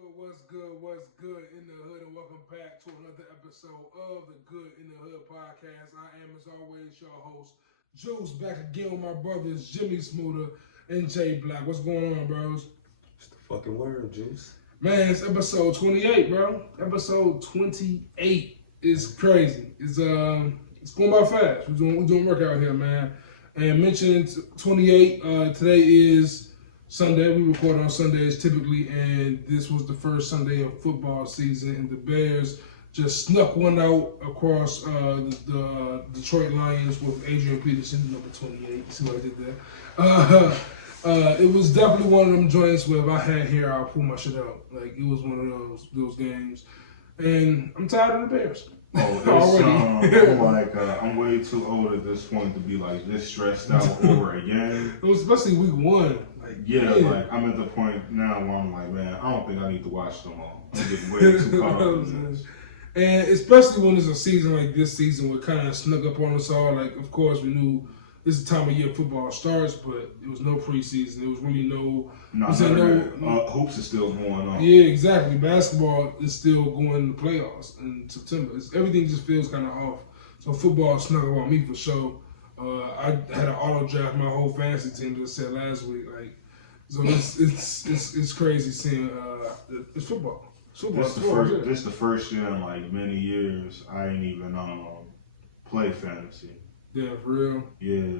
What's good in the hood, and welcome back to another episode of the Good in the Hood podcast. I am, as always, your host, Juice, back again with my brothers, Jimmie Smooda and Jay Black. What's going on, bros? It's the fucking word, Juice. Man, it's episode 28, bro. Episode 28 is crazy. It's going by fast. We're doing work out here, man. And mentioning 28, today is Sunday. We record on Sundays typically, and this was the first Sunday of football season, and the Bears just snuck one out across the Detroit Lions with Adrian Peterson, number 28. See what I did there? It was definitely one of them joints where if I had hair, I'll pull my shit out. Like, it was one of those games. And I'm tired of the Bears. Oh, this, I'm way too old at this point to be like this stressed out over a game. It was especially week one. Like I'm at the point now where I'm like, man, I don't think I need to watch them all. I'm getting way too caught up in this. And especially when it's a season like this season where it kind of snuck up on us all. Like, of course, we knew this is the time of year football starts, but it was no preseason. There was really hoops is still going on. Yeah, exactly. Basketball is still going in the playoffs in September. Everything just feels kind of off. So football snuck up on me for sure. I had an auto draft my whole fantasy team, just said last week. Like, so it's crazy seeing it's football. This the first year in like many years I ain't even play fantasy. Yeah, for real. Yeah,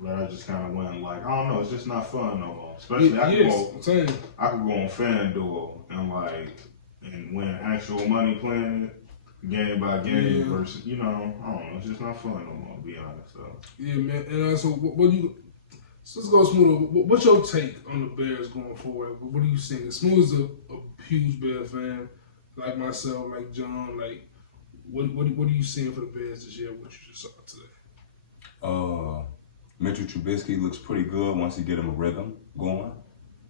but I just kind of went like, I don't know, it's just not fun no more. Especially I could go on FanDuel and win actual money playing it game by game versus I don't know, it's just not fun no more, to be honest. So yeah, man. And so let's go Smooda. What's your take on the Bears going forward? What are you seeing? Smooda's a huge Bears fan, like myself, like John. Like, what are you seeing for the Bears this year? What you just saw today? Mitchell Trubisky looks pretty good once you get him a rhythm going.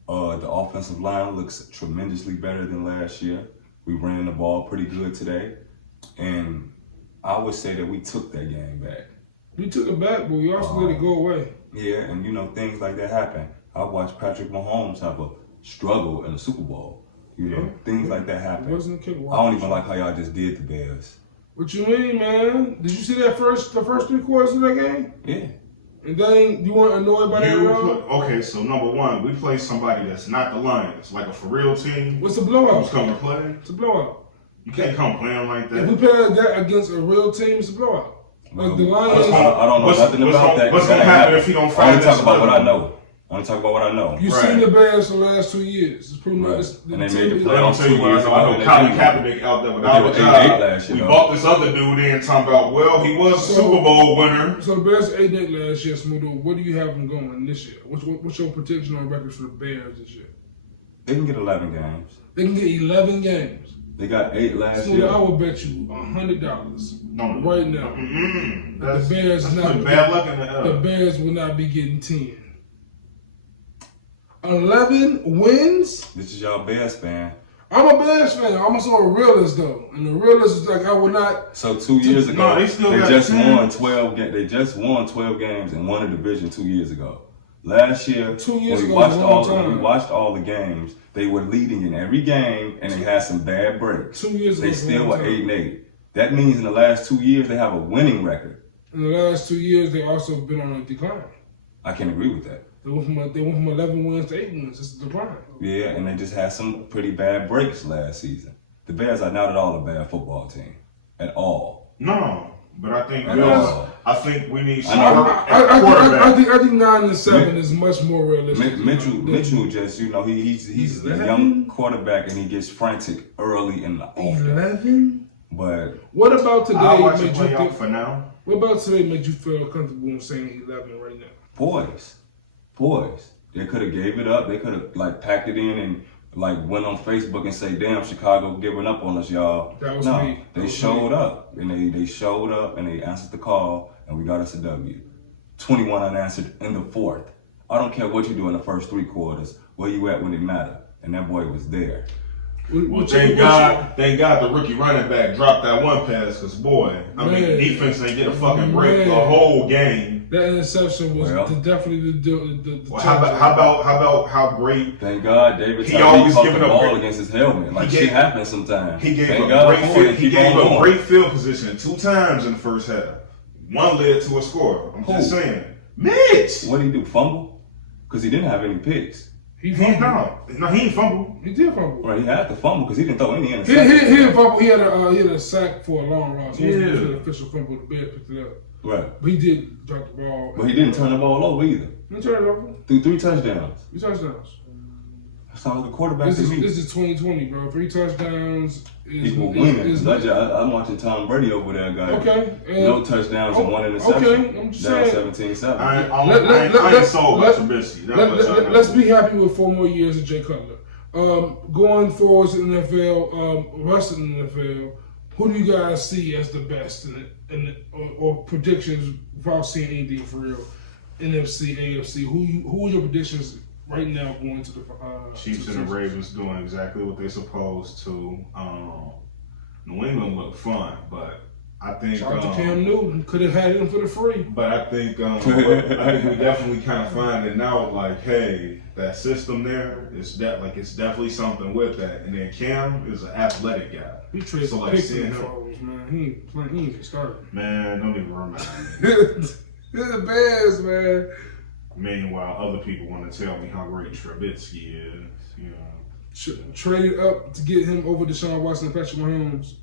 The offensive line looks tremendously better than last year. We ran the ball pretty good today, and I would say that we took that game back. We took it back, but we also let it go away. Yeah, and things like that happen. I watched Patrick Mahomes have a struggle in the Super Bowl. Things like that happen. I don't even like how y'all just did the Bears. What you mean, man? Did you see the first 3 quarters of that game? Yeah. And then you weren't annoyed by that at all? Okay, so number one, we play somebody that's not the Lions, like a for real team. What's the blowout? Who's coming to play? It's a blowout. You can't come playing like that. If we play that against a real team, it's a blowout. Like the Lions. I don't know nothing about that. What's going to happen if he don't fight? I only talk about what I know. You've seen the Bears for the last 2 years. It's pretty much. And they made the playoffs 2 years ago. I know Colin Kaepernick out there without a job. We bought this other dude in talking about, well, he was a Super Bowl winner. So the Bears 8-8 last year, Smooda. What do you have them going this year? What's your prediction on records for the Bears this year? They can get 11 games. They can get 11 games. They got 8 last year. I would bet you $100 right now. That's the Bears that's not bad luck in the Bears will not be getting 10. 11 wins? This is y'all Bears fan. I'm a Bears fan. I'm also a realist though, and the realist is like I would not. So 2 years ago, they just won 12. They just won 12 games and won a division 2 years ago. Last year, 2 years when we watched all the games. They were leading in every game, and they had some bad breaks. 2 years ago, they still were 8-8. That means in the last 2 years they have a winning record. In the last 2 years, they also been on a decline. I can agree with that. They went from 11 wins to 8 wins. It's a decline. Yeah, and they just had some pretty bad breaks last season. The Bears are not at all a bad football team. At all. No, but I think we need some quarterback. I think 9-7 is much more realistic. Mitchell just, he's a young quarterback and he gets frantic early in the offense. 11? But what about today What about today made you feel comfortable in saying 11 right now? Poise. They could have gave it up. They could have packed it in and went on Facebook and say, "Damn, Chicago giving up on us, y'all." That was no, me. They showed up and they showed up and they answered the call and we got us a W. 21 unanswered in the fourth. I don't care what you do in the first 3 quarters. Where you at when it mattered? And that boy was there. Well, thank God the rookie running back dropped that one pass, because boy, defense ain't get a fucking break the whole game. That interception was definitely the well, how about how great? Thank God David he always giving the up ball against his helmet. Like shit happens sometimes. He gave a great field position 2 times in the first half. One led to a score. I'm just saying. Mitch! What did he do? Fumble? Because he didn't have any picks. He ain't fumble. He did fumble. Right, he had to fumble because he didn't throw any interceptions. He didn't fumble. He had a sack for a long loss. It wasn't an official fumble. The Bears picked it up. Right. But he did drop the ball. But he didn't turn the ball over either. He didn't turn it over. Threw 3 touchdowns. 3 touchdowns. That sounds like a quarterback to me. This is 2020, bro. 3 touchdowns equal winning. I'm watching Tom Brady over there, guys. Okay. No touchdowns and 1 interception. Okay, I'm just saying. 17-7. I ain't sold by Trubisky. Let's be happy with 4 more years of Jay Cutler. Going forward to the NFL, rest of the NFL, who do you guys see as the best or predictions without seeing anything for real? NFC, AFC. Who are your predictions right now going to the Chiefs and the Ravens doing exactly what they're supposed to. New England looked fun, but I think shout out to Cam Newton, could have had him for the free. But I think we definitely kind of finding out like, hey, that system there is it's definitely something with that. And then Cam is an athletic guy. He trades so picks and falls, man. He ain't even started. Man, don't even remind me. They're the Bears, man. Meanwhile, other people want to tell me how great Trubisky is. You know, traded up to get him over Deshaun Watson and Patrick Mahomes.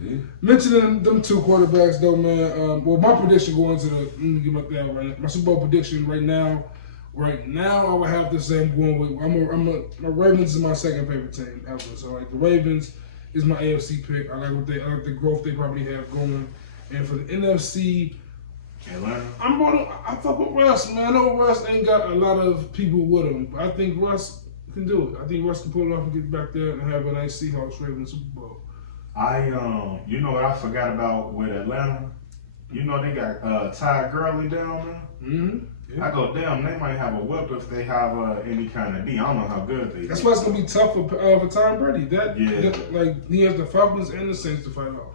Yeah. Mentioning them 2 quarterbacks, though, man. Well, my prediction going to let me give that right now. My Super Bowl prediction right now, I would have to say I'm going with. My Ravens is my second favorite team ever. So like the Ravens is my AFC pick. I like the growth they probably have going. And for the NFC. Atlanta. I fuck with Russ, man. I know Russ ain't got a lot of people with him, but I think Russ can do it. I think Russ can pull it off and get back there and have a nice Seahawks Ravens Super Bowl. You know what I forgot about with Atlanta? You know they got Ty Gurley down there. Mm-hmm. Yeah. I go, damn, they might have a whip if they have any kind of D. I don't know how good they. That's why it's gonna be tough for Tom Brady. Like he has the Falcons and the Saints to fight off.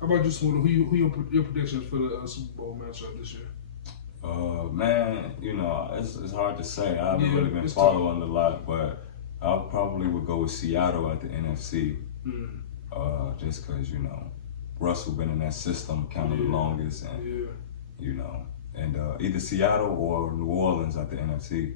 How about you, Smooda? Who your predictions for the Super Bowl matchup this year? Man, you know, it's hard to say. I haven't really been following a lot, but I probably would go with Seattle at the NFC. Just because, you know, Russell been in that system kind of the longest, and you know, and either Seattle or New Orleans at the NFC.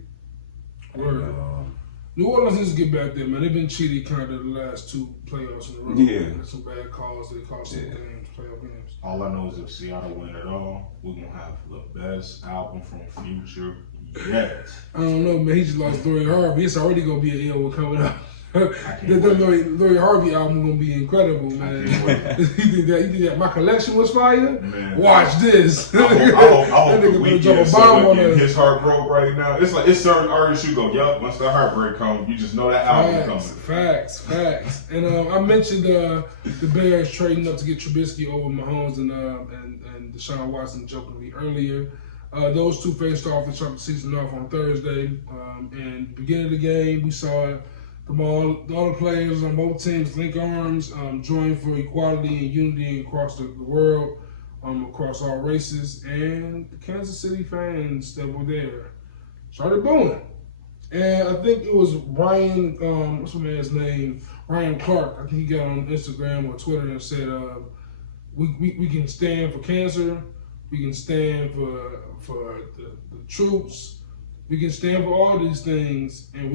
New Orleans needs to get back there, man. They've been cheated kind of the last 2 playoffs in a row. Yeah. Some bad calls. They cost some games, playoff games. All I know is if Seattle win it all, we're going to have the best album from Future yet. I don't know, man. He just lost Lori Harvey. It's already going to be an L coming up. The Lori Harvey album going to be incredible, man. You think that my collection was fire? Man. Watch this. I hope the Weeknd so his heart broke right now. It's like it's certain artists you go, yup, once the heartbreak comes, you just know that album coming. Facts. And I mentioned the Bears trading up to get Trubisky over Mahomes and Deshaun Watson jokingly earlier. Those 2 faced off and started the season off on Thursday. And beginning of the game, we saw all the players on both teams link arms, join for equality and unity across the world, across all races, and the Kansas City fans that were there started booing. And I think it was Ryan, what's my man's name? Ryan Clark. I think he got on Instagram or Twitter and said, we can stand for cancer, we can stand for the troops, we can stand for all these things, and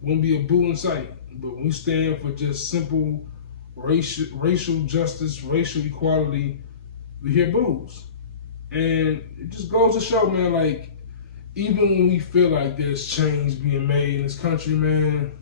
won't be a boo in sight. But when we stand for just simple racial justice, racial equality, we hear boos. And it just goes to show, man, like, even when we feel like there's change being made in this country, man,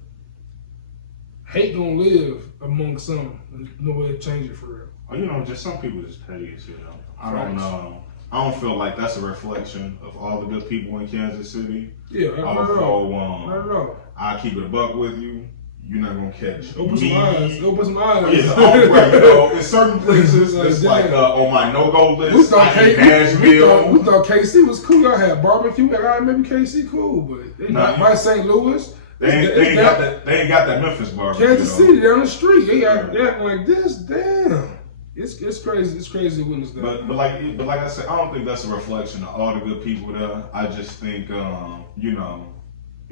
hate gonna live among some. There's no way to change it for real. Oh, you know, just some people just hate, you know. I don't know. I don't feel like that's a reflection of all the good people in Kansas City. Yeah, not at all. I keep it a buck with you. You're not gonna catch Open some eyes. Yeah, right, you know, in certain places, it's like on my no-go list. We thought KC was cool. I had barbecue. Maybe KC cool, but by St. Louis, They ain't got that Memphis barbecue. Kansas City down the street. They got like this. Damn. It's crazy. It's crazy to witness that. But like I said, I don't think that's a reflection of all the good people there. I just think you know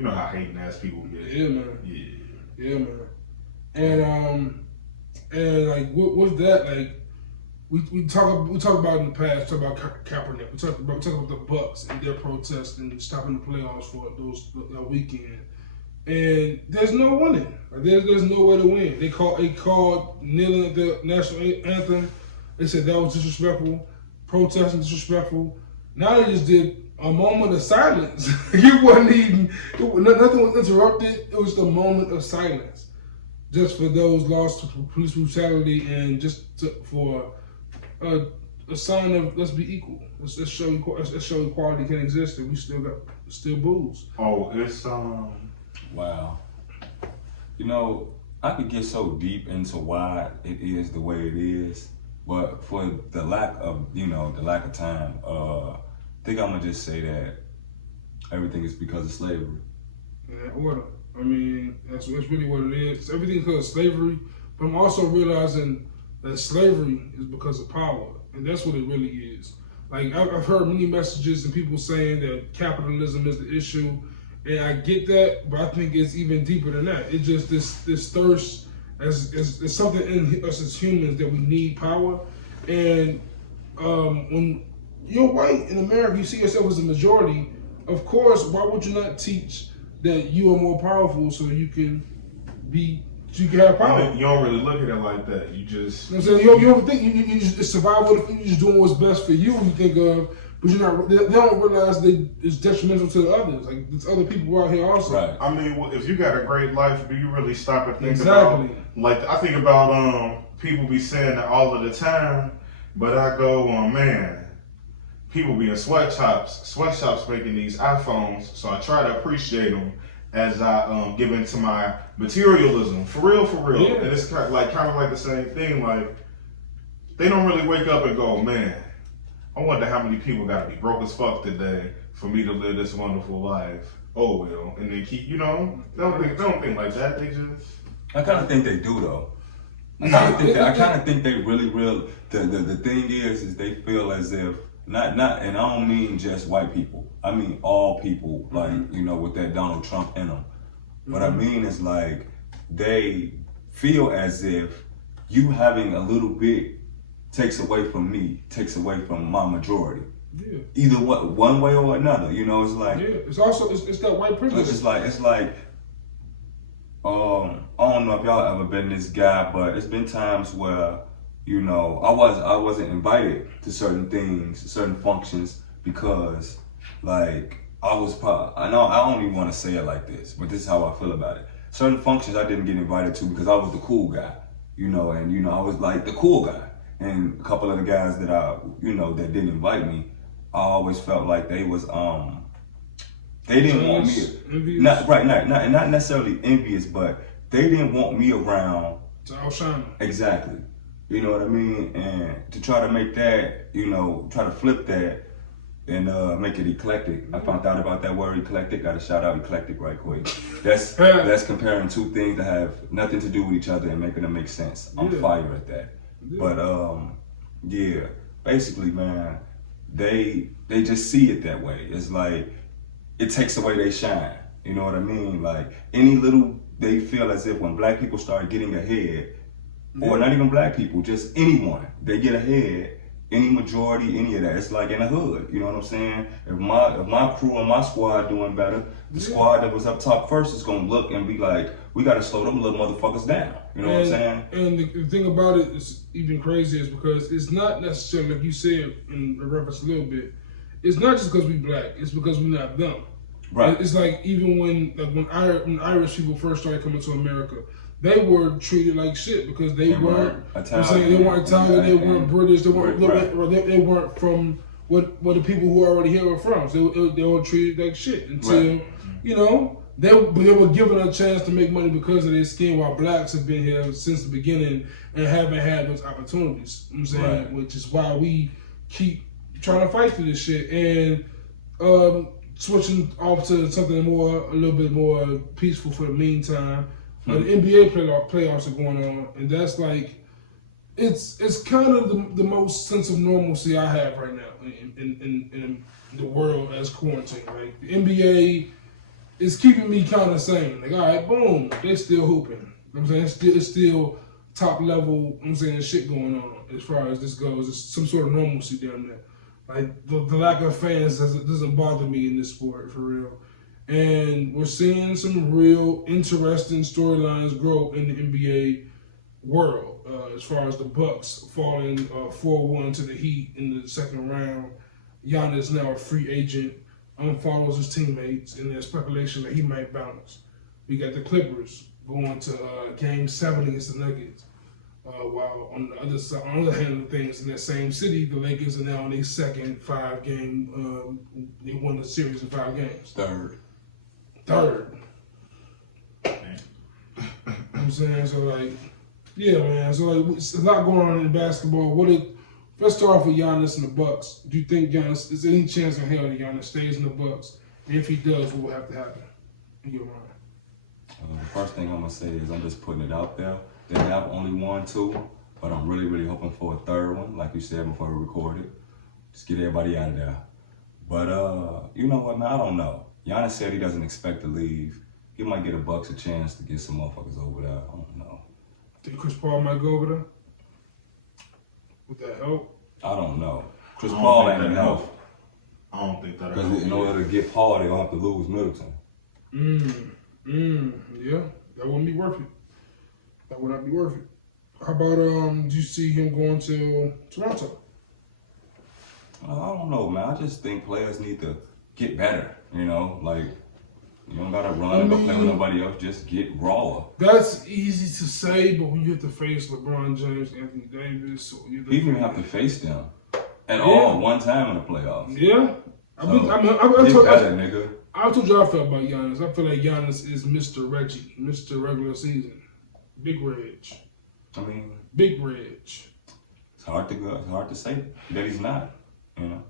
how hating ass people get. Yeah, man. Yeah, man. And like with that, like we talk about in the past, talk about Kaepernick. We talk about the Bucks and their protests and stopping the playoffs for that weekend. And there's no winning. There's no way to win. They called kneeling at the national anthem. They said that was disrespectful. Protesting disrespectful. Now they just did a moment of silence. Nothing was interrupted. It was the moment of silence, just for those lost to police brutality and just for a sign of let's be equal. Let's show equality can exist, and we still booze. Oh, it's Wow. You know, I could get so deep into why it is the way it is, but for the lack of time, I think I'm gonna just say that everything is because of slavery. In that order. I mean, that's really what it is. Everything because of slavery, but I'm also realizing that slavery is because of power, and that's what it really is. Like, I've heard many messages and people saying that capitalism is the issue, and I get that, but I think it's even deeper than that. It's just this thirst as something in us as humans that we need power. And when you're white in America, you see yourself as a majority. Of course, why would you not teach that you are more powerful so you can have power? I mean, you don't really look at it like that. You just, you know what I'm saying? You don't think you just it's survival. You're just doing what's best for you. You think of, but you're not. They don't realize it's detrimental to the others. Like there's other people out here also. Right. I mean, if you got a great life, do you really stop and think Exactly. about? Like I think about people be saying that all of the time, but I go, man. People be in sweatshops making these iPhones, so I try to appreciate them as I give into my materialism, for real. Yeah. And it's kind of like the same thing. Like they don't really wake up and go, man, I wonder how many people got to be broke as fuck today for me to live this wonderful life. Oh well, and they keep, they don't think like that. They just. I kind of think they do though. I kind of think they really real. The thing is they feel as if. Not, and I don't mean just white people. I mean all people, like, with that Donald Trump in them. What I mean is like, they feel as if you having a little bit takes away from me, takes away from my majority. Yeah. Either one way or another, it's like. Yeah, it's also, it's that white privilege. It's like, I don't know if y'all ever been this guy, but it's been times where, I wasn't invited to certain things, certain functions because, like, I don't even want to say it like this, but this is how I feel about it. Certain functions I didn't get invited to because I was the cool guy, and I was like the cool guy. And a couple of the guys that that didn't invite me, I always felt like they was they didn't want me, not necessarily envious, but they didn't want me around to outshine. Exactly. You know what I mean? And to try to make that, try to flip that and make it eclectic. I found out about that word eclectic. Got to shout out eclectic right quick. That's comparing two things that have nothing to do with each other and making them make sense. I'm fire at that. Yeah. But basically, man, they just see it that way. It's like it takes away their shine. You know what I mean? Like they feel as if when black people start getting ahead. Or not even black people, just anyone. They get ahead, any majority, any of that. It's like in the hood, you know what I'm saying? If my crew and my squad doing better, the squad that was up top first is gonna look and be like, we gotta slow them little motherfuckers down. You know what I'm saying? And the thing about it is even crazier is because it's not necessarily, like you said in reference a little bit, it's not just because we black, it's because we're not them. Right. It's like even when Irish people first started coming to America, they were treated like shit because they weren't Italian. They weren't Italian. They weren't British. They weren't from what the people who are already here were from. So they were treated like shit until they were given a chance to make money because of their skin. While blacks have been here since the beginning and haven't had those opportunities. You know what I'm saying, which is why we keep trying to fight for this shit. And switching off to something a little bit more peaceful for the meantime. The NBA playoffs are going on, and that's like, it's kind of the most sense of normalcy I have right now in the world as quarantine. Like the NBA is keeping me kind of sane. Like, all right, boom, they still hooping. You know what I'm saying it's still top level. You know what I'm saying shit going on as far as this goes. It's some sort of normalcy down there. Like the lack of fans doesn't bother me in this sport for real. And we're seeing some real interesting storylines grow in the NBA world. As far as the Bucks falling 4-1 to the Heat in the second round, Giannis now a free agent, unfollows his teammates, and there's speculation that he might bounce. We got the Clippers going to Game 7 against the Nuggets. While on the other side, on the other hand of things, in that same city, the Lakers are now on their second 5-game. They won the series in 5 games. Third. You know what I'm saying? So like, yeah, man. So like, it's a lot going on in basketball. Let's start off with Giannis and the Bucks. Do you think Giannis, is there any chance in hell that Giannis stays in the Bucks? And if he does, what will have to happen in your mind? The first thing I'm gonna say is I'm just putting it out there. They have only 1, 2, but I'm really, really hoping for a third one, like you said before we recorded. Just get everybody out of there. But you know what, man? I don't know. Giannis said he doesn't expect to leave. He might get a Bucks a chance to get some motherfuckers over there. I don't know. Think Chris Paul might go over there? Would that help? I don't know. Chris Paul ain't gonna help. I don't think that Because in order to get Paul, they're gonna have to lose Middleton. Yeah, that wouldn't be worth it. That would not be worth it. How about do you see him going to Toronto? I don't know, man. I just think players need to get better. You know, like you don't gotta run and go play with nobody else. Just get raw. That's easy to say, but when you have to face LeBron James, Anthony Davis, or you even have to face them at all one time in the playoffs. Yeah, nigga. I told you how I felt about Giannis. I feel like Giannis is Mr. Reggie, Mr. Regular Season, Big Reg. I mean, Big Reg. It's hard to say that he's not. You know,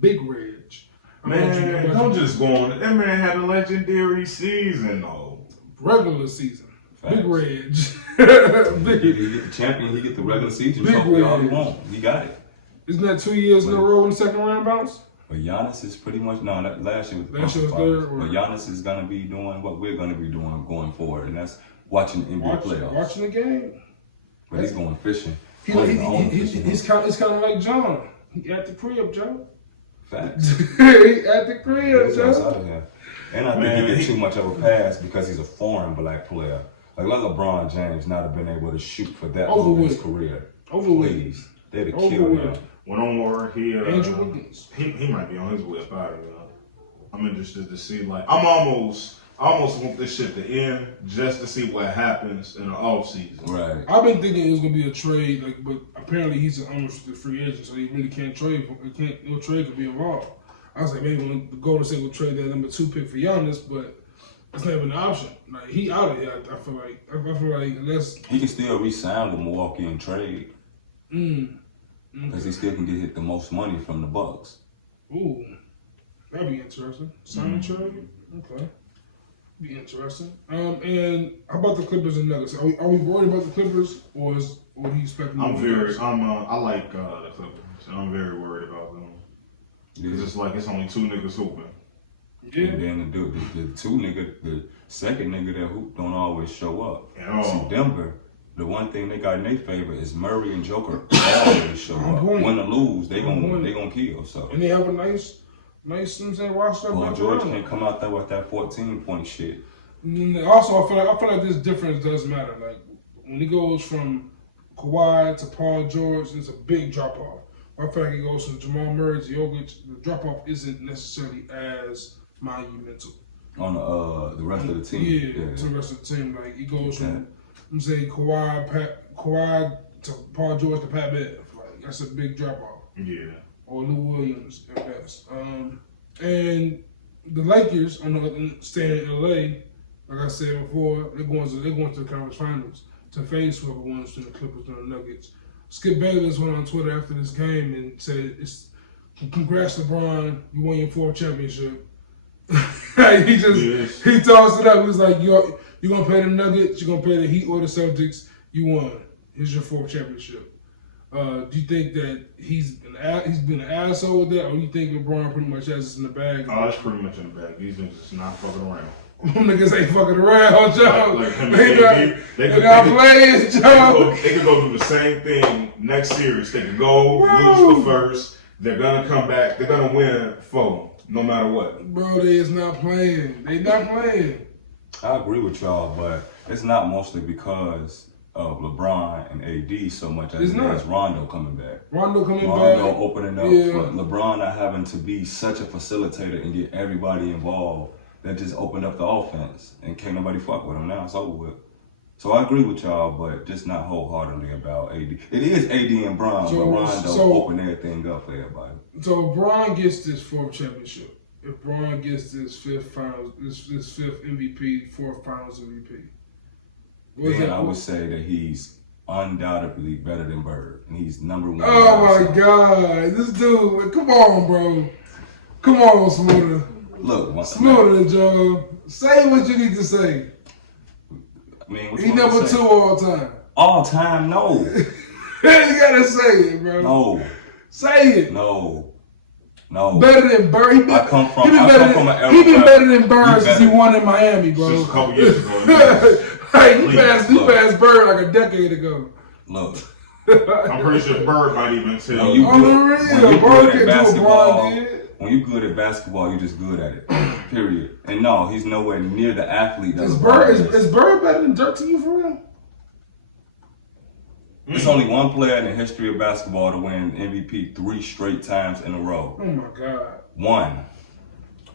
Big Reg. Man, don't just go on. That man had a legendary season, though. Regular season. Facts. Big Reg. He get the champion, he get the regular season trophy all he want. He got it. Isn't that 2 years in a row in the second round bounce? But Giannis is pretty much, last year was third. But Giannis is going to be doing what we're going to be doing going forward, and that's watching the NBA playoffs. Watching the game. But he's going fishing. It's kind of like John. He at the crib, John. Facts. He at the crib, John. And I think he gets too much of a pass because he's a foreign black player. Like let LeBron James not have been able to shoot for that long in his career. Please. They'd have killed him. Well, don't worry, Andrew Wiggins. He might be on his way up out of here. I'm interested to see. Like, I almost want this shit to end just to see what happens in the off season. Right. I've been thinking it was gonna be a trade, like, but apparently he's an unrestricted free agent, so he really can't trade. No trade could be involved. I was like, maybe when the Golden State will trade that number 2 pick for Giannis, but that's not even an option. Like he out of here. I feel like unless he can still re-sign with Milwaukee and trade. Because he still can get the most money from the Bucks. Ooh, that'd be interesting. Sign trade, okay, be interesting. And how about the Clippers and Nuggets? Are we worried about the Clippers, or are we expecting? I like the Clippers. I'm very worried about them. Because it's like it's only 2 niggas hooping. Yeah. And then the second nigga that hoop don't always show up. See, Denver. The one thing they got in their favor is Murray and Joker always show up. Win or lose, they gonna kill. So and they have a nice roster. Paul George can come out there with that 14-point shit. And also, I feel like this difference does matter. Like when it goes from Kawhi to Paul George, it's a big drop off. I feel like it goes from Jamal Murray to Jokic. The drop off isn't necessarily as monumental on the rest of the team. Yeah, to the rest of the team. Like it goes from I'm saying Kawhi to Paul George to Pat Bev. Like that's a big drop off. Yeah. Or Lou Williams at best. And the Lakers, staying in LA, like I said before, they're going to the conference finals to face whoever wins between the Clippers and the Nuggets. Skip Bayless went on Twitter after this game and said, "Congrats, LeBron, you won your 4th championship." He tossed it up. He was like, you're gonna play the Nuggets, you're gonna play the Heat or the Celtics. You won. Here's your 4th championship. Do you think that he's been an asshole with that, or you think LeBron pretty much has this in the bag? Oh, that's pretty much in the bag. These niggas is not fucking around. Them niggas ain't fucking around, Joe. They not playing, Joe. They could go do the same thing next series. They could go lose the first. They're gonna come back. They're gonna win 4, no matter what. Bro, they is not playing. They not playing. I agree with y'all, but it's not mostly because of LeBron and AD so much as it is Rondo coming back. Rondo opening up for LeBron not having to be such a facilitator and get everybody involved. That just opened up the offense and can't nobody fuck with him now. It's over with. So I agree with y'all, but just not wholeheartedly about AD. It is AD and Bron, but Rondo open everything up for everybody. So if Bron gets this 4th championship, if Bron gets this 5th finals, this 5th MVP, 4th finals MVP, then I would say that he's undoubtedly better than Bird, and he's number 1. Oh my God, this dude! Come on, bro. Come on, Smooda. Look, Smooda, Joe. Say what you need to say. I mean, he number 2 all time. All time, no. You gotta say it, bro. No. Say it. No. Better than Bird. He been better than Bird since he won in Miami, bro. Just a couple years ago. Hey, he passed Bird like a decade ago. Look. I'm pretty sure Bird might even tell you. Bird can do what Bron did. When you're good at basketball, you're just good at it. Period. And no, he's nowhere near the athlete that is Bird better than Dirk to you for real? There's only one player in the history of basketball to win MVP 3 straight times in a row. Oh my God. 1.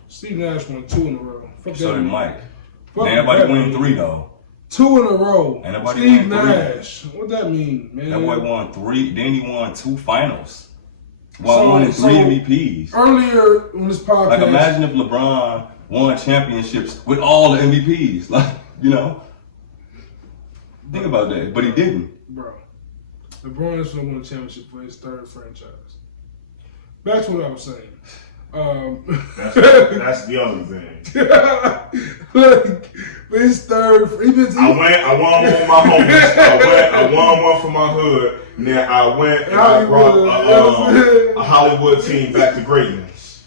Steve Nash won 2 in a row. So did Mike. Everybody win 3 though. 2 in a row. Steve Nash. What that mean, man? That boy won 3. Then he won 2 finals. Won 3 MVPs. Earlier on this podcast, like imagine if LeBron won championships with all the MVPs. Like, think about that. But he didn't. Bro, LeBron is going to win a championship for his 3rd franchise. That's what I was saying. That's the other thing. Like, his 3rd. I won one with my homies. I won one for my hood. And then I went and I brought a Hollywood team back to greatness.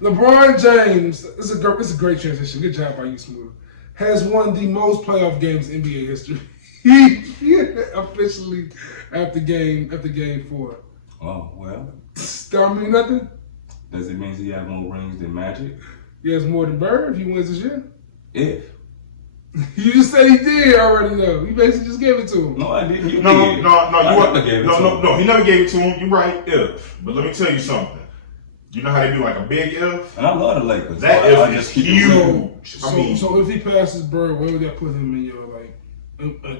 LeBron James, this is a great transition. Good job by you, Smooda. Has won the most playoff games in NBA history. He officially after game 4. Oh, well. Don't mean nothing? Does it mean he has more rings than Magic? He has more than Bird if he wins this year? If. You just said he did already, though. You basically just gave it to him. No, I didn't. You No, did. no, he never gave it to him. You're right, if. But let me tell you something. You know how they do like a big if? And I love the Lakers. That if is huge. So if he passes Bird, where would that put him in your,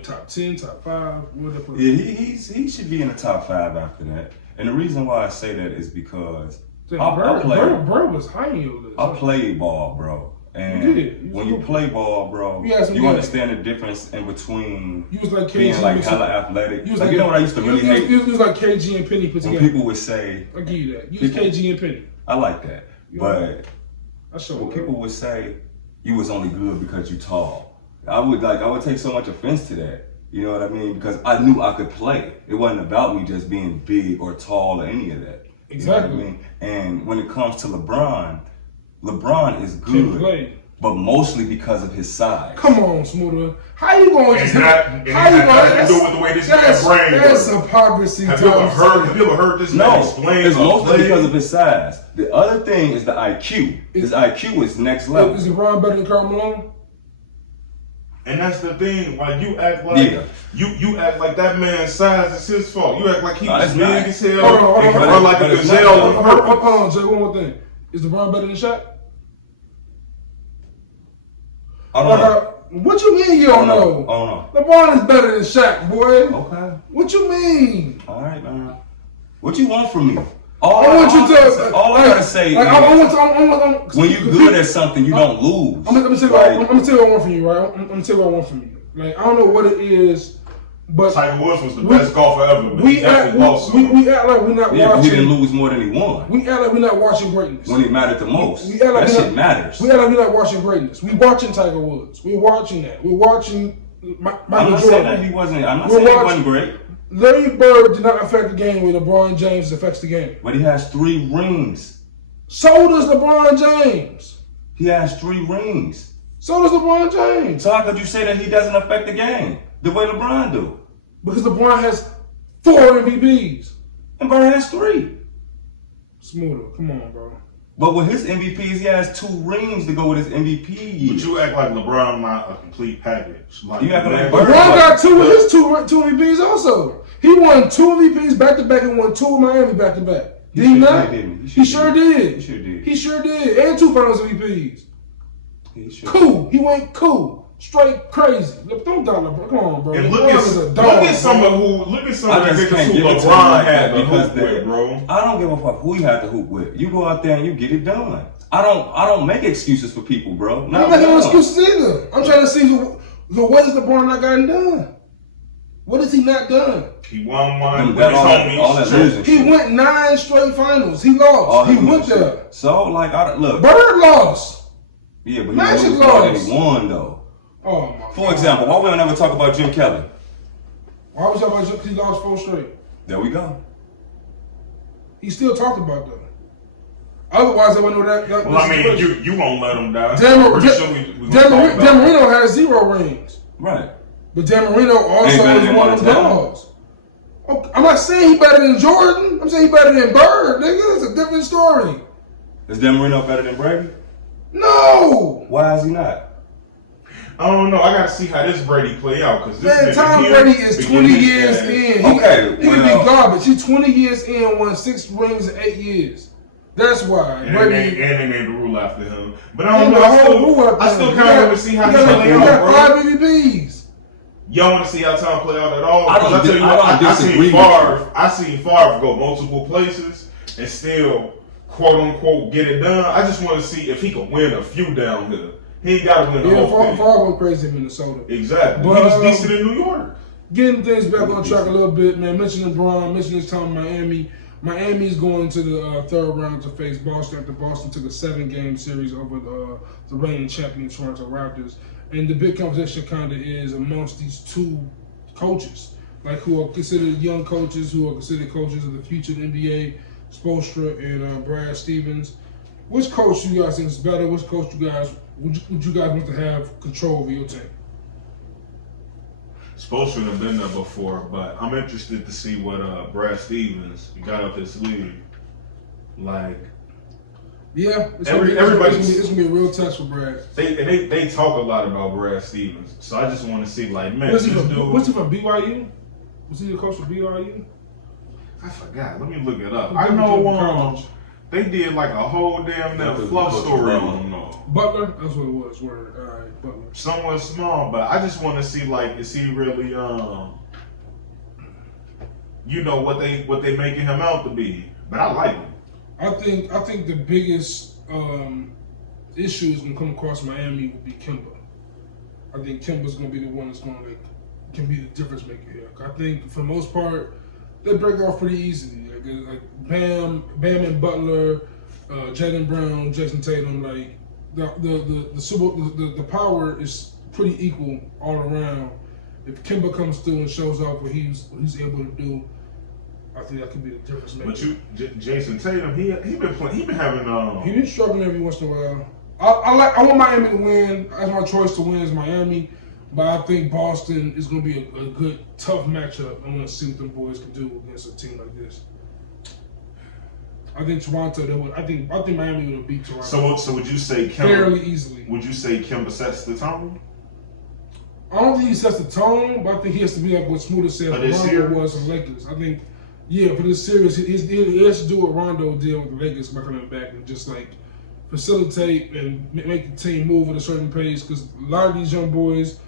top 10, top 5? Where would that put him? Yeah, he should be in the top 5 after that. And the reason why I say that is because Bird was high on your list. I played ball, bro. And when you play ball, bro, you understand the difference in between being like hella athletic. You know what I used to really hate? You was like KG and Penny put together. When people would say, I'll give you that. You was KG and Penny. I like that. But when people would say you was only good because you tall, I would take so much offense to that. You know what I mean? Because I knew I could play. It wasn't about me just being big or tall or any of that. Exactly. You know what I mean? And when it comes to LeBron is good, but mostly because of his size. Come on, Smooda. How you going to do with the way this man's brain works? That's hypocrisy. Have you ever heard this man explain? It's mostly because of his size. The other thing is the IQ. His IQ is next level. Is LeBron better than Karl Malone? And that's the thing. Like you act like you act like that man's size is his fault. You act like he was big as hell and run like a gazelle on purpose. Hold on, Jay. One more thing. Is LeBron better than Shaq? I don't know. What you mean you don't know? I don't know. LeBron is better than Shaq, boy. Okay. What you mean? All right, man. What you want from me? All I gotta say is when you're good at something, you don't lose. I'm gonna tell you what I want from you, right? I'm gonna tell you what I want from you. Like, I don't know what it is But Tiger Woods was the best golfer ever. But we act like we're not watching. He didn't lose more than he won. We act like we're not watching greatness. When he mattered the most. We act like that shit matters. We act like we're not watching greatness. We watching Tiger Woods. We're watching that. We're watching Michael Jordan. I'm not saying that he wasn't. I'm not saying he wasn't great. Larry Bird did not affect the game where LeBron James affects the game. But he has 3 rings. So does LeBron James. He has 3 rings. So does LeBron James. So how could you say that he doesn't affect the game the way LeBron do? Because LeBron has 4 MVPs. And Bird has 3. Smooda, come on, bro. But with his MVPs, he has 2 rings to go with his MVP year. But you act like LeBron not a complete package. Like, you act like LeBron got 2 of his 2 MVPs also. He won 2 MVPs back to back and won 2 with Miami back to back. Did he not? He sure did. He sure did. And 2 Finals MVPs. Cool. He went cool. Straight crazy. Look, don't doubt LeBron. Come on, bro. And look at some of the niggas who LeBron had to hoop with, bro. I don't give a fuck who you have to hoop with. You go out there and you get it done. I don't make excuses for people, bro. I'm not making no excuses either. I'm trying to see what has LeBron not gotten done. What has he not done? He won one with his homies. He went 9 straight finals. He lost. He went there. So, like, look. Bird lost. Yeah, but Magic he lost. won, though. Oh, my For example, why we don't ever talk about Jim Kelly? Why was talking about Jim? He lost 4 straight. There we go. He still talked about that. Otherwise, I wouldn't know that. Well, I mean, you won't let him die. Dan Marino has 0 rings. Right. But Dan Marino also is one of them dogs. Okay, I'm not saying he better than Jordan. I'm saying he better than Bird, nigga. It's a different story. Is Dan Marino better than Brady? No. Why is he not? I don't know. I gotta see how this Brady play out because this Tom Brady is 20 years in. He can be garbage. He's 20 years in, won 6 rings in 8 years. That's why. And they named the rule after him. But I don't know. I still kind of want to see how he play out, bro. He got 5 MVPs. Y'all want to see how Tom play out at all? I seen Favre go multiple places and still quote unquote get it done. I just want to see if he can win a few down here. He ain't got to win the whole thing. Favre went crazy in Minnesota. Exactly. But he was decent in New York. Getting things back on track a little bit, man. Mentioning Braun, mentioning his time in Miami. Miami's going to the 3rd round to face Boston after Boston took a 7-game series over the reigning champion Toronto Raptors. And the big conversation kind of is amongst these 2 coaches, like who are considered young coaches, who are considered coaches of the future of the NBA, Spoelstra and Brad Stevens. Which coach do you guys think is better? Which coach would you guys want to have control over your team? Spoelstra have been there before, but I'm interested to see what Brad Stevens got up his sleeve. Like, yeah, it's gonna be a real test for Brad. They talk a lot about Brad Stevens, so I just want to see, like, man, what's he from BYU? Was he the coach for BYU? I forgot. Let me look it up. I know they did like a whole damn fluff story on him. Butler, that's what it was. Word, all right, Butler. Somewhat small, but I just want to see, like, is he really what they making him out to be? But I like him. I think the biggest issue is gonna come across Miami will be Kemba. I think Kemba's gonna be the one that's gonna can be the difference maker here. I think for the most part they break off pretty easily. Like Bam and Butler, Jaylen Brown, Jason Tatum. Like the power is pretty equal all around. If Kemba comes through and shows off what he's able to do, I think that could be the difference maker. But Jason Tatum, he been playing. He been having he been struggling every once in a while. I want Miami to win. That's my choice to win is Miami, but I think Boston is going to be a good tough matchup. I want to see what them boys can do against a team like this. I think Toronto. I think Miami would beat Toronto. So would you say Kemba fairly easily? Would you say Kemba sets the tone? I don't think he sets the tone, but I think he has to be like what Smooda said. Rondo was for Lakers. I think. Yeah, for this series, he has to do what Rondo did with the Lakers by coming back and just like facilitate and make the team move at a certain pace. Because a lot of these young boys,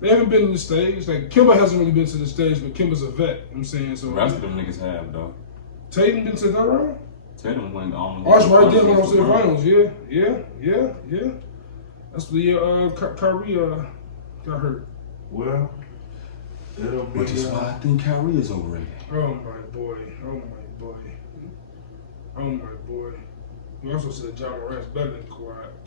they haven't been to the stage. Like Kemba hasn't really been to the stage, but Kemba's a vet. You know what I'm saying so. The rest of them niggas have though. Tatum been to that round. Tatum went on. That's right there when I was in the finals. Yeah. That's the year Kyrie got hurt. Well, Which is why I think Kyrie is overrated. Oh my boy. You also said John Morant's better than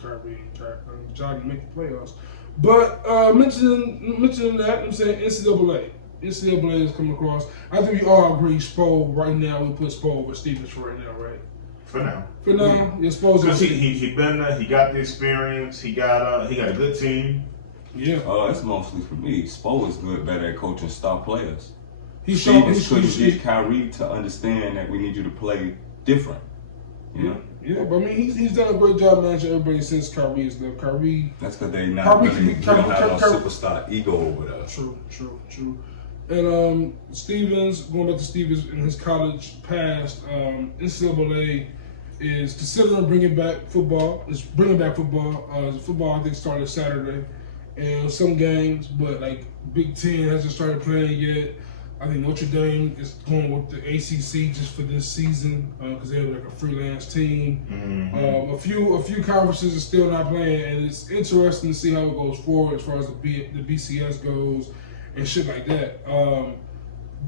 Kyrie and John to make the playoffs. But mentioning that, I'm saying NCAA. NCAA is coming across. I think we all agree Spo right now, we put Spo over Stevens for right now, right? For now, you're supposed to. Because he been there, he got the experience, he got a good team. Yeah. It's mostly for me. Spo is better at coaching star players. He couldn't get Kyrie to understand that we need you to play different. You know? Yeah, but I mean, he's done a great job managing everybody since Kyrie is there. Kyrie. That's because they not really don't have no superstar ego over there. True. And Stevens, going back to Stevens in his college past, NCAA is considering bringing back football. Football, I think, started Saturday. And some games, but like Big Ten hasn't started playing yet. I think Notre Dame is going with the ACC just for this season because they're like a freelance team. Mm-hmm. A few conferences are still not playing, and it's interesting to see how it goes forward as far as the BCS goes and shit like that.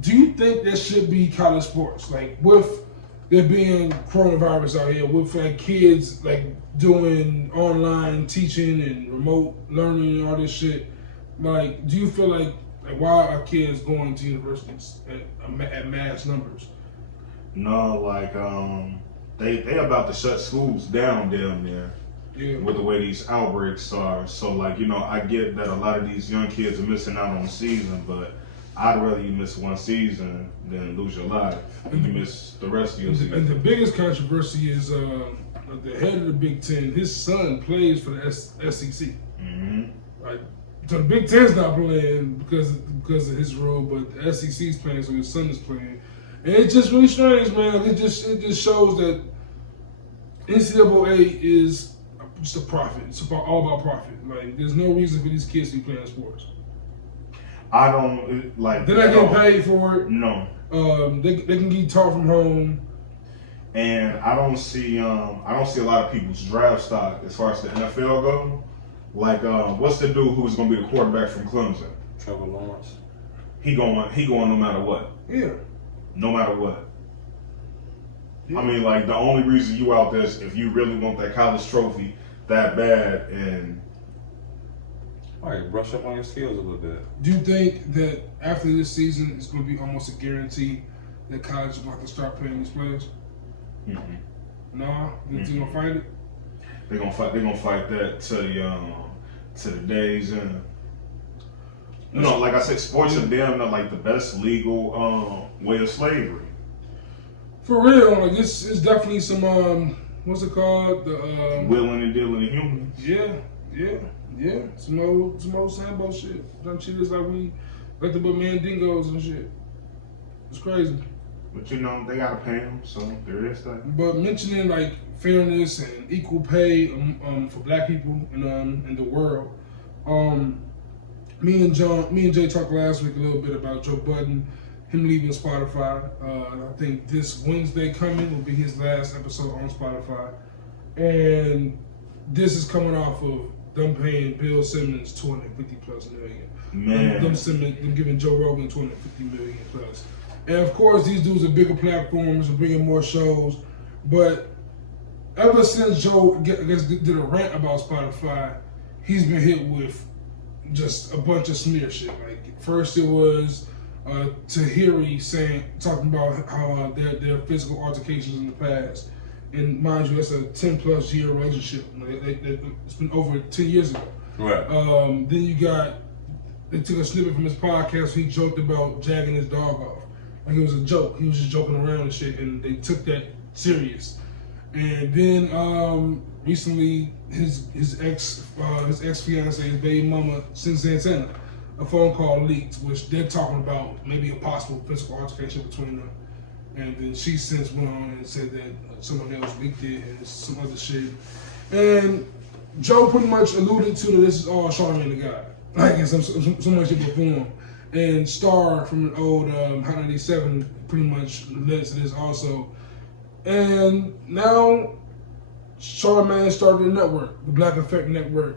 Do you think there should be college sports, like with there being coronavirus out here, with like kids like doing online teaching and remote learning and all this shit? Like, do you feel like why are kids going to universities at mass numbers? No, like they about to shut schools down down there. Yeah. With the way these outbreaks are. So like, I get that a lot of these young kids are missing out on the season, but I'd rather you miss one season than lose your life and you miss the rest of your season. And the biggest controversy is the head of the Big Ten, his son plays for the SEC. Mm-hmm. Like, so the Big Ten's not playing because of his role, but the SEC's playing, so his son is playing. And it's just really strange, man. It just shows that NCAA is just a profit. It's all about profit. Like, there's no reason for these kids to be playing sports. I don't like. They're not getting paid for it. No. They can get taught from home. And I don't see a lot of people's draft stock as far as the NFL go. Like, what's the dude who's going to be the quarterback from Clemson? Trevor Lawrence. He going no matter what. Yeah. No matter what. Yeah. I mean, like, the only reason you out there is if you really want that college trophy that bad and... All right, brush up on your skills a little bit. Do you think that after this season, it's going to be almost a guarantee that college is going to start paying these players? Mm-hmm. No? They're going to fight it? They're gonna fight that to the days end. Like I said, sports are damn not like the best legal way of slavery. For real, like it's definitely some what's it called? The willing and dealing of humans. Yeah. Some old Sambo shit. Done shit is like we let the mandingos and shit. It's crazy. But they gotta pay them, so there is that. But mentioning like fairness and equal pay for Black people in the world, me and Jay talked last week a little bit about Joe Budden, him leaving Spotify. I think this Wednesday coming will be his last episode on Spotify, and this is coming off of them paying Bill Simmons $250+ million. Man, them giving Joe Rogan $250 million+. And of course, these dudes are bigger platforms and bringing more shows. But ever since Joe did a rant about Spotify, he's been hit with just a bunch of smear shit. Like first it was Tahiri talking about how their physical altercations in the past. And mind you, that's a 10+ year relationship. It's been over 10 years ago. Right. Then they took a snippet from his podcast where he joked about jagging his dog off. Like it was a joke. He was just joking around and shit, and they took that serious. And then recently, his ex-fiance, his baby mama, Sin Santana, a phone call leaked, which they're talking about maybe a possible physical altercation between them. And then she since went on and said that someone else leaked it and some other shit. And Joe pretty much alluded to that this is all Charlamagne the God. Like in some way, shape, or form. And Star from an old Hot 97 pretty much led to this also. And now Charlamagne started a network, the Black Effect Network.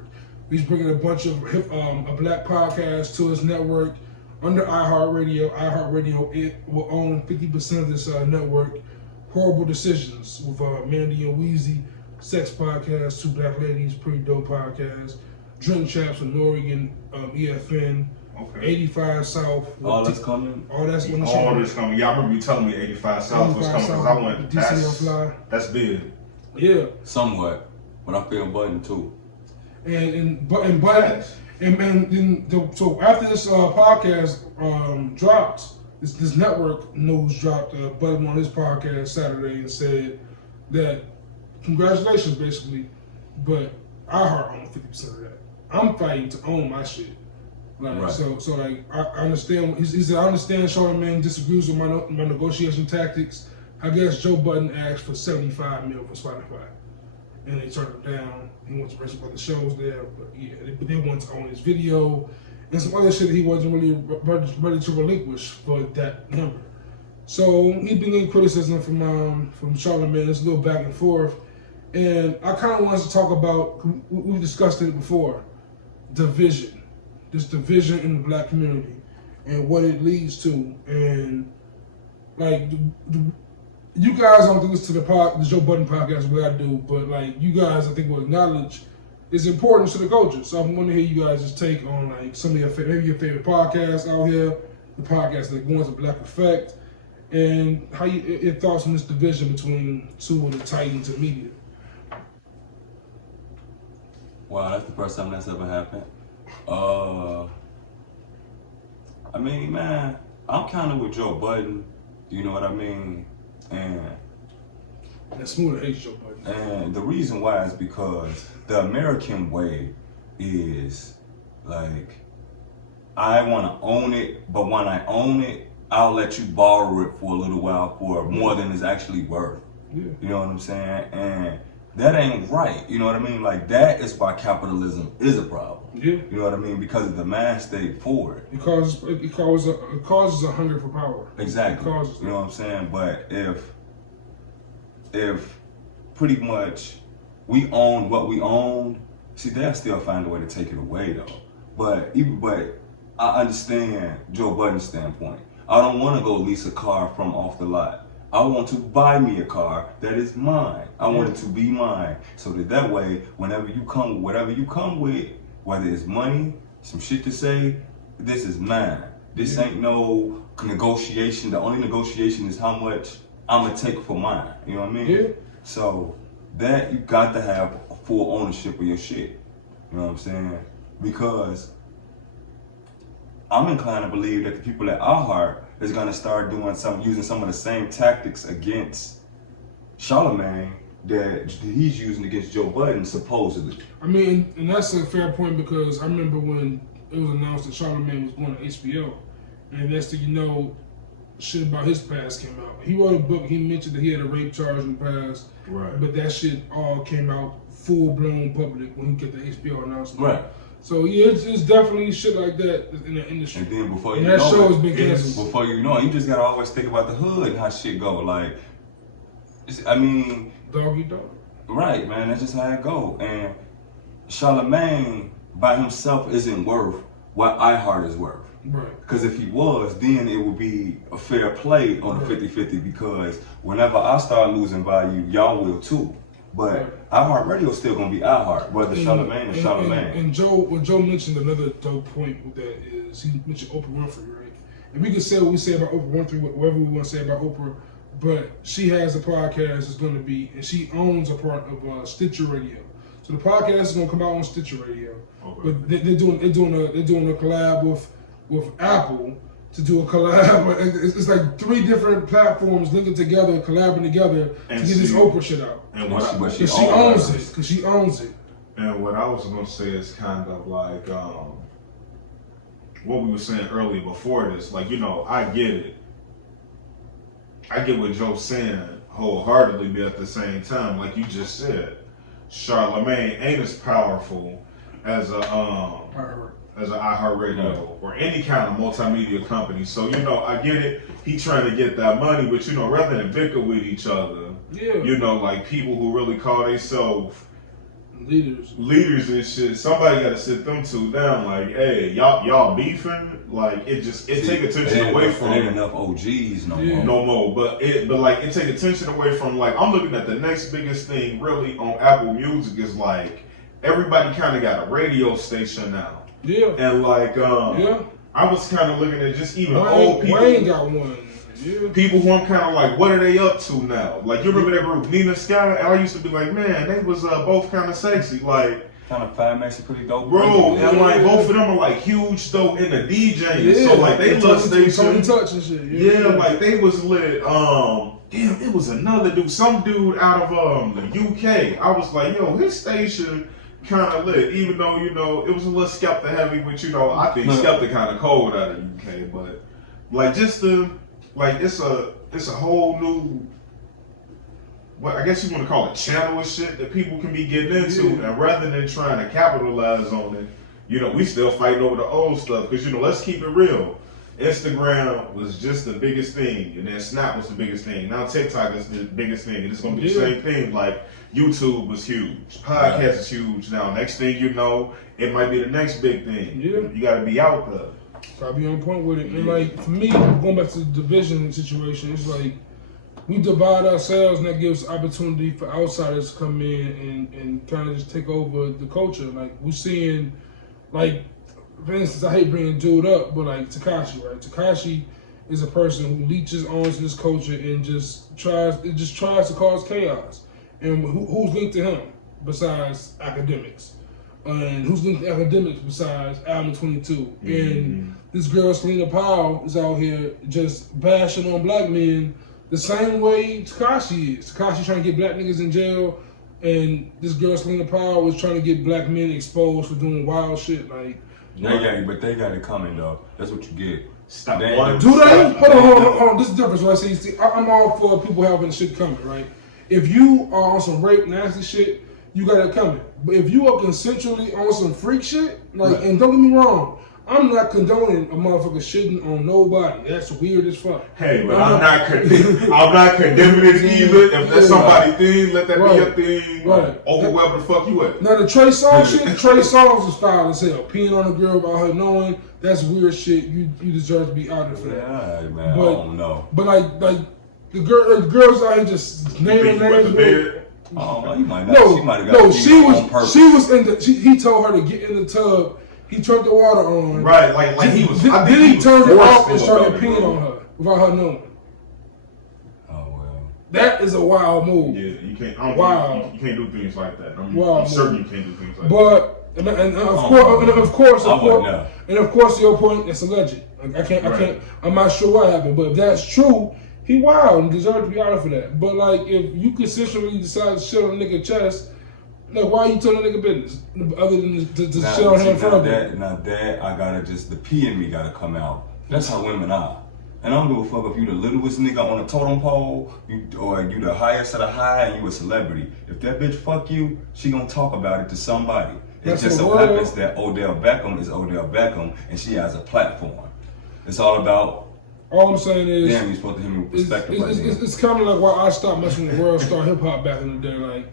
He's bringing a bunch of a black podcast to his network. under iHeartRadio. iHeartRadio will own 50% of this network. Horrible Decisions with Mandy and Weezy, Sex Podcast, Two Black Ladies, Pretty Dope Podcast, Drink Chaps with Nori and EFN, 85 South. All that's coming? All that's coming. Yeah, I remember you telling me 85 South was coming because I went, that's big. Yeah. Somewhat, but I feel Budden too. So after this podcast dropped, this network news dropped. Budden on his podcast Saturday and said that congratulations, basically, but iHeart owns 50% of that. I'm fighting to own my shit. Like, right. So like I understand. He said I understand Charlamagne disagrees with my negotiation tactics. I guess Joe Budden asked for $75 million for Spotify, and they turned him down. He wants to rest of the shows there, but yeah, they want to own his video and some other shit that he wasn't really ready to relinquish for that number. So he's been getting criticism from Charlamagne. It's a little back and forth, and I kind of wanted to talk about. We discussed it before, division. This division in the black community and what it leads to, and like you guys don't do this to the Joe Budden podcast the way I do, but like you guys I think will acknowledge its importance to the culture. So I want to hear you guys' take on like some of your maybe your favorite podcasts out here, the podcasts that go into Black Effect, and how your thoughts on this division between two of the titans of media. Wow, that's the first time that's ever happened. I mean, man, I'm kind of with Joe Budden, you know what I mean? And Smooda hates Joe Budden. And the reason why is because the American way is like, I want to own it, but when I own it, I'll let you borrow it for a little while for more than it's actually worth. Yeah. You know what I'm saying? And that ain't right. You know what I mean? Like, that is why capitalism is a problem. Yeah. You know what I mean? Because of the demand state for it. It causes a hunger for power. Exactly. You know what I'm saying? But if pretty much we own what we own, see, they'll still find a way to take it away though. But I understand Joe Budden's standpoint. I don't want to go lease a car from off the lot. I want to buy me a car that is mine. I want it to be mine. So that way, whenever you come with whatever you come with, whether it's money, some shit to say, this is mine. This ain't no negotiation. The only negotiation is how much I'm going to take for mine. You know what I mean? Yeah. So that you got to have full ownership of your shit. You know what I'm saying? Because I'm inclined to believe that the people at iHeart is gonna start using some of the same tactics against Charlamagne that he's using against Joe Budden, supposedly. I mean, and that's a fair point because I remember when it was announced that Charlamagne was going to HBO, and next thing you know, shit about his past came out. He wrote a book, he mentioned that he had a rape charge in the past, right? But that shit all came out full-blown public when he got the HBO announcement. Right. So yeah, it's definitely shit like that in the industry. And then before you that know show it, has been canceled. before you know it, you just gotta always think about the hood and how shit go. Like, I mean, dog eat dog. Right, man. That's just how it go. And Charlamagne by himself isn't worth what iHeart is worth. Right. Because if he was, then it would be a fair play on the 50-50 because whenever I start losing value, y'all will too. But iHeartRadio is still gonna be iHeart, whether Charlamagne or Charlamagne. And Joe mentioned another dope point with that is he mentioned Oprah Winfrey, right? And we can say what we say about Oprah Winfrey, whatever we want to say about Oprah, but she has a podcast that's going to be, and she owns a part of Stitcher Radio. So the podcast is going to come out on Stitcher Radio, but they're doing a collab with Apple to do a collab. It's like 3 different platforms linking together, collabing together to get this Oprah shit out. And she owns it. Because she owns it. And what I was going to say is kind of like what we were saying earlier before this. Like, you know, I get it. I get what Joe's saying wholeheartedly, but at the same time, like you just said, Charlamagne ain't as powerful as an iHeartRadio or any kind of multimedia company. So, you know, I get it. He trying to get that money, but, you know, rather than bicker with each other, you know, like people who really call themselves leaders and shit. Somebody got to sit them two down. Like, hey, y'all beefing. Like, it take attention away from. There ain't enough OGs no more. But like it take attention away from. Like, I'm looking at the next biggest thing really on Apple Music is like everybody kind of got a radio station now. Yeah. And like, I was kind of looking at just even old people. Wayne got one. Yeah. People who I'm kind of like, what are they up to now? Like, you remember that group, Nina Scott? I used to be like, man, they was both kind of sexy. Like, kind of fat makes it pretty dope. Bro, and like both of them are like huge though in the DJing. Yeah. So like they love station. Touch and shit. Yeah, like they was lit. Damn, it was another dude, some dude out of the UK. I was like, yo, his station kind of lit, even though it was a little Skepta heavy, but I think Skepta kind of cold out of UK, but like just it's a whole new, what I guess you want to call it, channel of shit that people can be getting into, and rather than trying to capitalize on it, we still fighting over the old stuff because let's keep it real. Instagram was just the biggest thing, and then Snap was the biggest thing. Now TikTok is the biggest thing, and it's gonna be the same thing. Like YouTube was huge, podcast is huge now. Next thing you know, it might be the next big thing. Yeah, you got to be out there. Gotta be on point with it. And like for me, going back to the division situation, it's like we divide ourselves, and that gives opportunity for outsiders to come in and kind of just take over the culture. Like we're seeing, like. For instance, I hate bringing dude up, but like Tekashi, right? Tekashi is a person who leeches onto this culture and just tries to cause chaos. And who's linked to him besides academics? And who's linked to academics besides Album 22? Mm-hmm. And this girl Selena Powell is out here just bashing on black men the same way Tekashi is. Tekashi trying to get black niggas in jail, and this girl Selena Powell was trying to get black men exposed for doing wild shit like. But they got it coming though. That's what you get. Stop. Do they? Hold on. This is different. So I say, see, I'm all for people having shit coming, right? If you are on some rape, nasty shit, you got it coming. But if you are consensually on some freak shit, like, and don't get me wrong, I'm not condoning a motherfucker shitting on nobody. That's weird as fuck. Hey, but I'm not condemning it either. If that's somebody's thing, let that be your thing. Right. Over wherever the fuck you at. Now the Trey Songz shit, Trey Songz is foul as hell. Peeing on a girl without her knowing, that's weird shit. You deserve to be out there for that. Yeah, man, I don't know. But like the girls out here just naming names. Oh, you might not. She might have got on purpose. She was in the. He told her to get in the tub. He turned the water on. Right, like he was. Then he turned it off and started peeing on her without her knowing. Oh well. That is a wild move. Yeah, you can't. You can't do things like that. I'm certain you can't do things like that. But of course, your point, it's alleged. Like, I'm not sure what happened, but if that's true, he wild and deserves to be out for that. But like, if you consistently decide to shit on a nigga's chest. Like, why are you telling a nigga business other than to shit on him further? Now that I gotta the pee in me gotta come out. That's how women are. And I don't give a fuck if you the littlest nigga on a totem pole, or you the highest of the high, and you a celebrity. If that bitch fuck you, she gonna talk about it to somebody. It just so happens that Odell Beckham is Odell Beckham, and she has a platform. It's all about. All I'm saying is, damn, you supposed to hear me with perspective. It's kind of like why I stopped messing with World Star Hip Hop back in the day, like.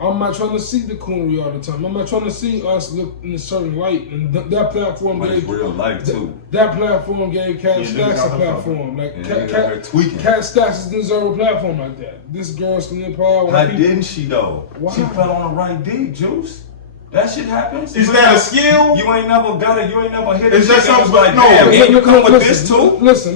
I'm not trying to see the coonery all the time. I'm not trying to see us look in a certain light. And that platform gave real life too. That platform gave Cat Stacks a platform. Like Cat Stacks didn't deserve a platform like that. This girl Selena Powell. How didn't she though? Why? She fell on the right dick, Juice. That shit happens. Is that a skill? You ain't never got it. You ain't never hit it. Is that something like no? And you come with this too? Listen.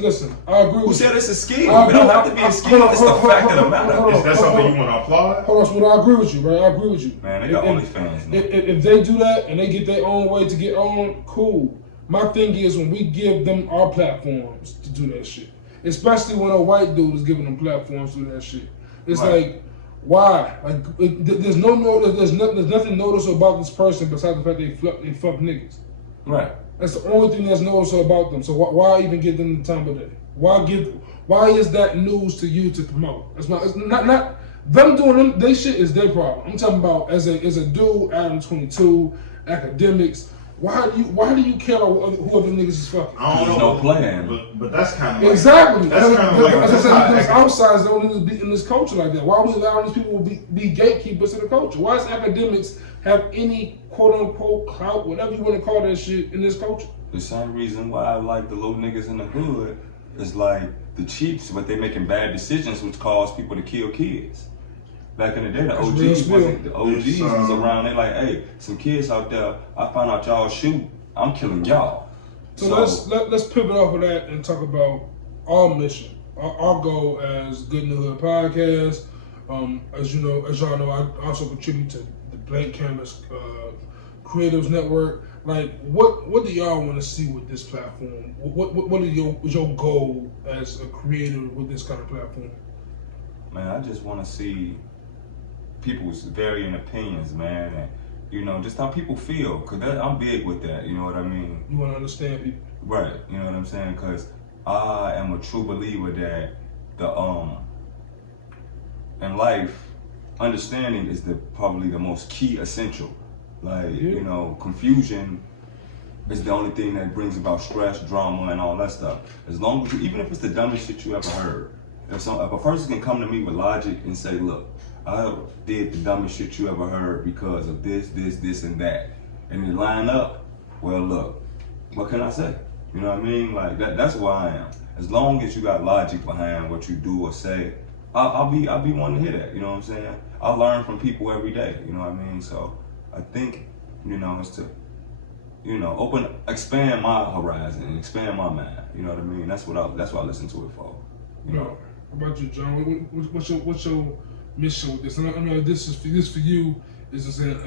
I agree with you. Who said it's a skill? It don't have to be a skill. It's the fact of the matter. Is that something you want to applaud? Hold on, Smooda. I agree with you, right? I agree with you. Man, they got OnlyFans now. If they do that and they get their own way to get on, cool. My thing is when we give them our platforms to do that shit, especially when a white dude is giving them platforms to do that shit. It's like. Why? Like, there's nothing noticeable about this person besides the fact they fuck niggas. Right. That's the only thing that's noticeable about them. So why even give them the time of day? Why is that news to you to promote? It's not them doing them. They shit is their problem. I'm talking about as a dude, Adam 22, academics, Why do you care about who other niggas is fucking? I don't There's know. no plan. But that's kind of like, exactly. That's kind of like there's outsiders that don't need to be in this culture like that. Why are we allowing these people to be gatekeepers of the culture? Why does academics have any quote unquote clout, whatever you want to call that shit, in this culture? The same reason why I like the little niggas in the hood is like the Chiefs, but they making bad decisions which cause people to kill kids. Back in the day, the OGs was around. They like, hey, some kids out there, I found out y'all shoot, I'm killing y'all. So let's pivot off of that and talk about our mission, our goal as Good in the Hood podcast. As y'all know, I also contribute to the Blank Canvas Creatives Network. Like, what do y'all want to see with this platform? What is your goal as a creator with this kind of platform? Man, I just want to see people's varying opinions, man, and just how people feel. Cause I'm big with that. You know what I mean? You want to understand people, right? You know what I'm saying? Cause I am a true believer that in life, understanding is probably the most key essential. Like, confusion is the only thing that brings about stress, drama, and all that stuff. As long as even if it's the dumbest shit you ever heard, if a person can come to me with logic and say, look, I did the dumbest shit you ever heard because of this, and that, and it line up, well, look, what can I say? You know what I mean? Like, that's where I am. As long as you got logic behind what you do or say, I'll be wanting to hear that. You know what I'm saying? I learn from people every day. You know what I mean? So I think, it's to, expand my horizon and expand my mind. You know what I mean? That's what I listen to it for. How about you, John? What's your mission with this? And I know this for you is just an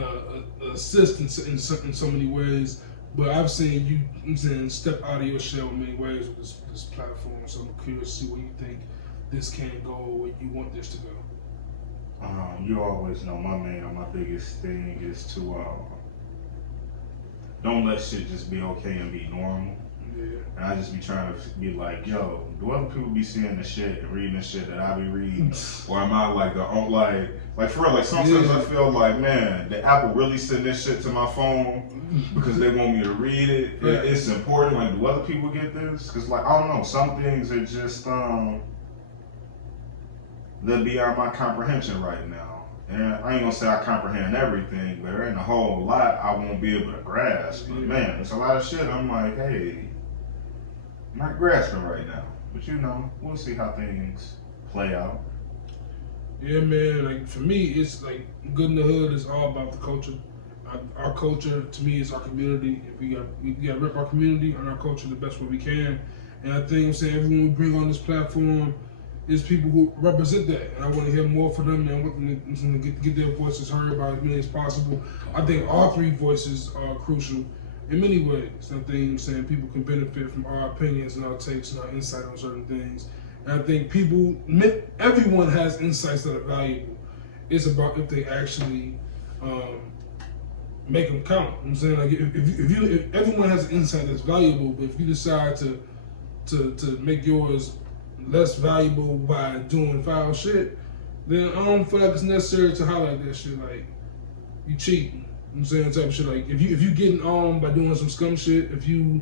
assistance in so many ways. But I've seen you step out of your shell in many ways with this platform. So I'm curious to see where you think this can go, where you want this to go. You always know my biggest thing is to don't let shit just be okay and be normal. Yeah. And I just be trying to be like, yo, do other people be seeing the shit and reading the shit that I be reading? Or am I like for real, like sometimes I feel like, man, the Apple really send this shit to my phone because they want me to read it. Yeah. It's important. Like, do other people get this? Because, like, I don't know, some things are just, they're beyond my comprehension right now. And I ain't gonna say I comprehend everything, but there ain't a whole lot I won't be able to grasp. But man, there's a lot of shit I'm like, hey, I'm not grasping right now. But we'll see how things play out. Yeah, man, like for me, it's like Good in the Hood is all about the culture. Our culture, to me, is our community. We got to rep our community and our culture the best way we can. And I think everyone we bring on this platform is people who represent that. And I want to hear more from them, and I want them to get their voices heard by as many as possible. I think all three voices are crucial in many ways. I think people can benefit from our opinions and our takes and our insight on certain things. And I think everyone has insights that are valuable. It's about if they actually make them count. I'm saying, like, if everyone has an insight that's valuable, but if you decide to make yours less valuable by doing foul shit, then I don't feel like it's necessary to highlight that shit. Like, you cheating. I'm saying, type of shit. Like, if you getting on by doing some scum shit, if you,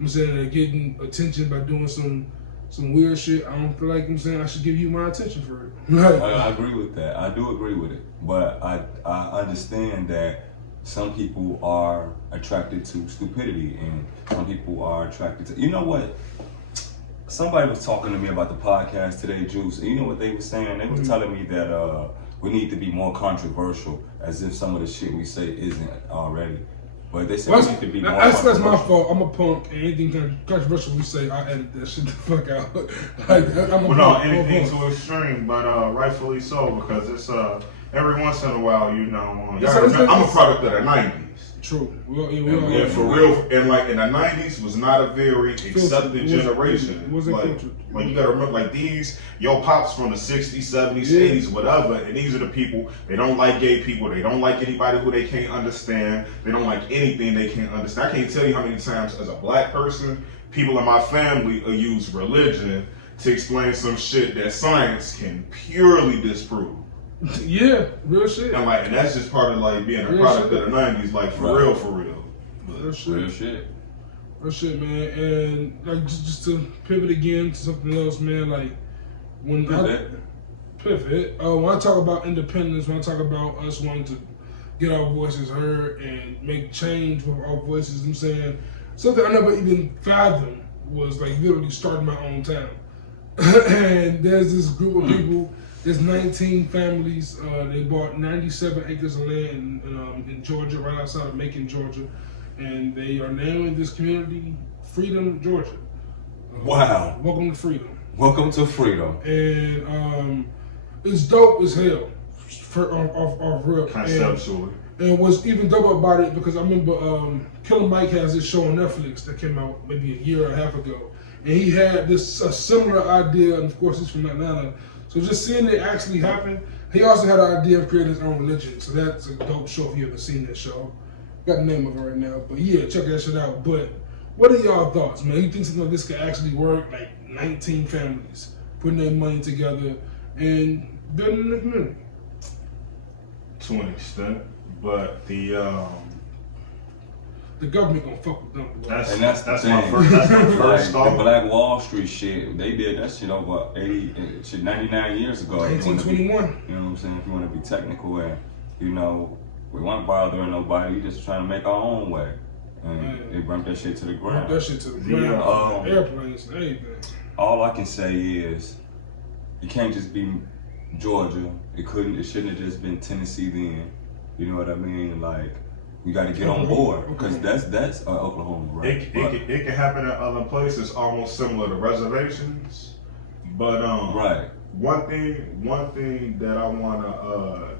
getting attention by doing some weird shit, I don't feel like I should give you my attention for it. I agree with that. I do agree with it, but I understand that some people are attracted to stupidity, and some people are attracted to. You know what? Somebody was talking to me about the podcast today, Juice, and you know what they were saying? They was telling me that we need to be more controversial, as if some of the shit we say isn't already. But they said we need to be more controversial. That's my fault. I'm a punk, and anything controversial we say, I edit that shit the fuck out. Anything too extreme, but rightfully so, because it's every once in a while, I'm a product of the 90s. True. And for real, and like in the 90s was not a very accepted generation. Like you gotta remember, like your pops from the 60s, 70s, 80s, whatever, and these are the people, they don't like gay people, they don't like anybody who they can't understand, they don't like anything they can't understand. I can't tell you how many times as a black person, people in my family use religion to explain some shit that science can purely disprove. Yeah, real shit. And that's just part of like being a product of the 90s, like for real. Real shit. Real shit, man. And like just to pivot again to something else, man. Like when pivot. When I talk about independence, when I talk about us wanting to get our voices heard and make change with our voices, I'm saying something I never even fathomed was like literally starting my own town. And there's this group of people. There's 19 families. They bought 97 acres of land in Georgia, right outside of Macon, Georgia, and they are naming this community Freedom, Georgia. Wow! Welcome to freedom. Welcome to freedom. And it's dope as hell. Off real conceptually. And what's even dope about it, because I remember Killer Mike has this show on Netflix that came out maybe a year and a half ago, and he had a similar idea, and of course he's from Atlanta. So just seeing it actually happen, he also had an idea of creating his own religion. So that's a dope show if you haven't seen that show. Got the name of it right now, but yeah, check that shit out. But what are y'all thoughts, man? You think something like this could actually work? Like 19 families putting their money together and building the community? To an extent, but the government gonna fuck with them. That's my first thought. The Black Wall Street shit, they did that shit over 99 years ago. 1921. You know what I'm saying? If you want to be technical, and you know, we weren't bothering nobody. We just trying to make our own way, and they burnt that shit to the ground. That shit to the ground. Airplanes, anything. All I can say is, you can't just be Georgia. It shouldn't have just been Tennessee then. You know what I mean? Like, we got to get on board, because that's Oklahoma, right? It can happen at other places, almost similar to reservations. But right. One thing that I wanna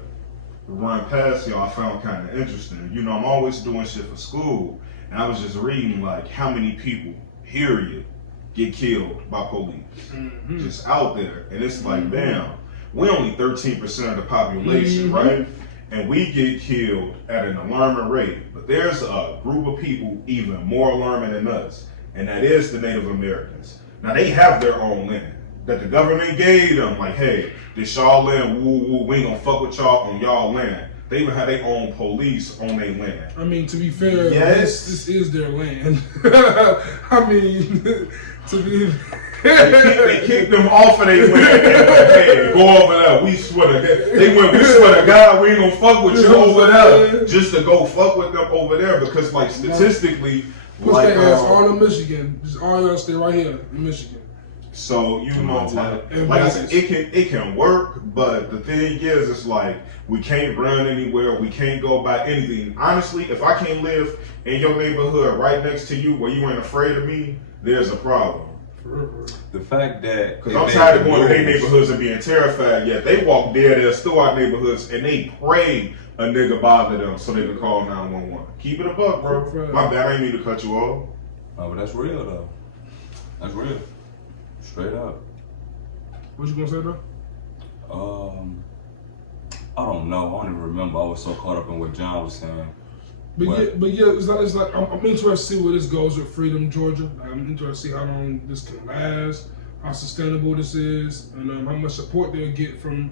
run past y'all, I found kind of interesting. You know, I'm always doing shit for school, and I was just reading like how many people, period, get killed by police, just out there, and it's like, damn, we're only 13% of the population, right? And we get killed at an alarming rate. But there's a group of people even more alarming than us, and that is the Native Americans. Now, they have their own land that the government gave them. Like, hey, this y'all land, woo, we ain't gonna fuck with y'all on y'all land. They even have their own police on their land. I mean, to be fair, yes, this is their land. I mean, to be they kicked them off of their land. Hey, go over there. We swear to God, we ain't gonna fuck with you over there. Just to go fuck with them over there, because like statistically, push like their ass all in Michigan. Just all y'all stay right here in Michigan. So you know, like I said, it can work, but the thing is, it's like we can't run anywhere, we can't go buy anything. Honestly, if I can't live in your neighborhood right next to you where you ain't afraid of me, there's a problem. The fact that, because I'm tired of going to their neighborhoods and being terrified. Yet they walk dead ass through our neighborhoods and they pray a nigga bother them so they can call 911. Keep it a buck, bro. My bad, I ain't mean to cut you off. Oh, but that's real though. That's real. Straight up. What you gonna say though? I don't know. I don't even remember. I was so caught up in what John was saying. But yeah, it's like I'm interested to see where this goes with Freedom, Georgia. I'm interested to see how long this can last, how sustainable this is, and how much support they'll get from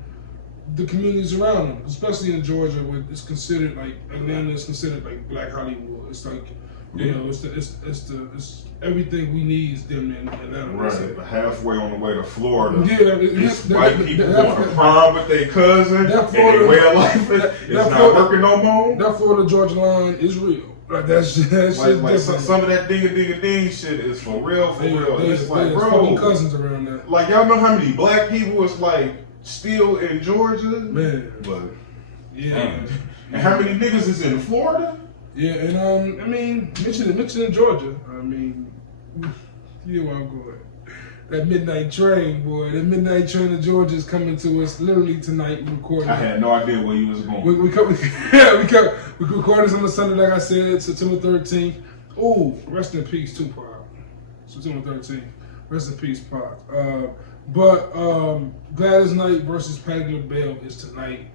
the communities around them, especially in Georgia, where it's considered like Atlanta is considered like Black Hollywood. It's like, you know, it's everything we need is them in Atlanta. Right, but halfway on the way to Florida, it's white people going to prom with their cousin, and their way of life is not working no more. That Florida-Georgia line is real. Like that shit like some of that ding shit is for real, It's like, bro, cousins around there. Like, y'all know how many black people is like still in Georgia? Man. But yeah. And how many niggas is in Florida? Yeah, and I mean, mentioning Georgia, I mean, you know where I'm going. That midnight train, boy. That midnight train to Georgia is coming to us literally tonight. We recording. I had no idea where you was going. We recording this on the Sunday, like I said, September 13th. Ooh, rest in peace, Tupac. September 13th. Rest in peace, Pac. But Gladys Knight versus Patti LaBelle is tonight.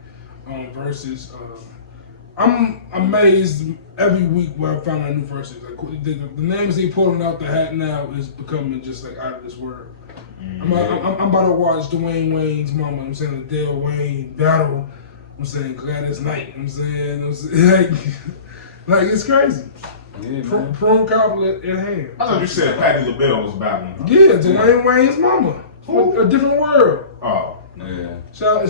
Versus. I'm amazed every week when I find out new verses. Like the names they pulling out the hat now is becoming just like out of this world. I'm about to watch Dwayne Wayne's mama. I'm saying the Dale Wayne battle. I'm saying Gladys Knight. I'm saying like it's crazy. Yeah, man. Prune Cobbler in hand. I thought you said Patti LaBelle was battling. Huh? Yeah, Dwayne Wayne's mama. A different world. Oh. Yeah. Shout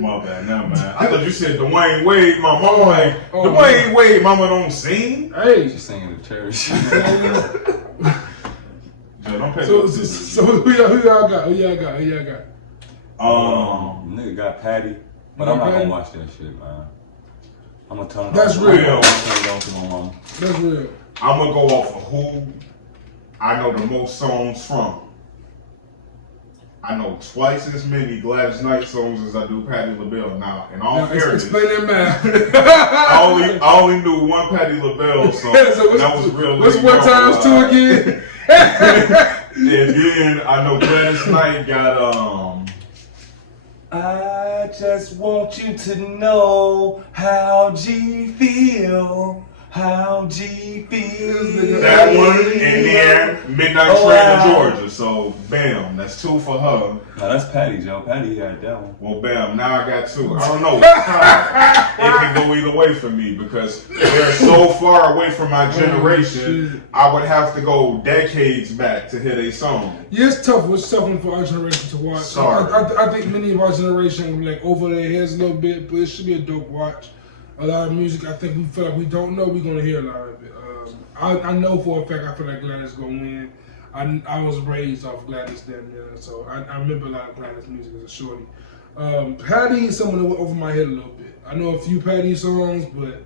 My bad, now man. I thought you said Dwayne Wade, my mama. Like, Dwayne Wade, mama don't sing. Hey. She's singing at church. Joe, don't pay So who y'all got? Nigga got Patty, but I'm not gonna watch that shit, man. I'm gonna turn it That's off. real. I'm gonna turn it off to my mama. That's real. I'm gonna go off of who I know the most songs from. I know twice as many Gladys Knight songs as I do Patti LaBelle. Now, in all fairness, explain that math. I only knew one Patti LaBelle song. So that was real. What's one times two again? And then I know Gladys Knight got I just want you to know how G feel. How G feel. that one, and then Midnight Train to Georgia. So, bam, that's two for her. No, that's Patty, Joe. Patty had that one. Well, bam, now I got two. I don't know. It can go either way for me because they're so far away from my generation. I would have to go decades back to hear their song. Yeah, it's tough. It's tough one for our generation to watch. Sorry. I think many of our generation like over their heads a little bit, but it should be a dope watch. A lot of music, I think we feel like we don't know, we're gonna hear a lot of it. I know for a fact I feel like Gladys gonna win. I was raised off Gladys then, so I remember a lot of Gladys music as a shorty. Patty is someone that went over my head a little bit. I know a few Patty songs, but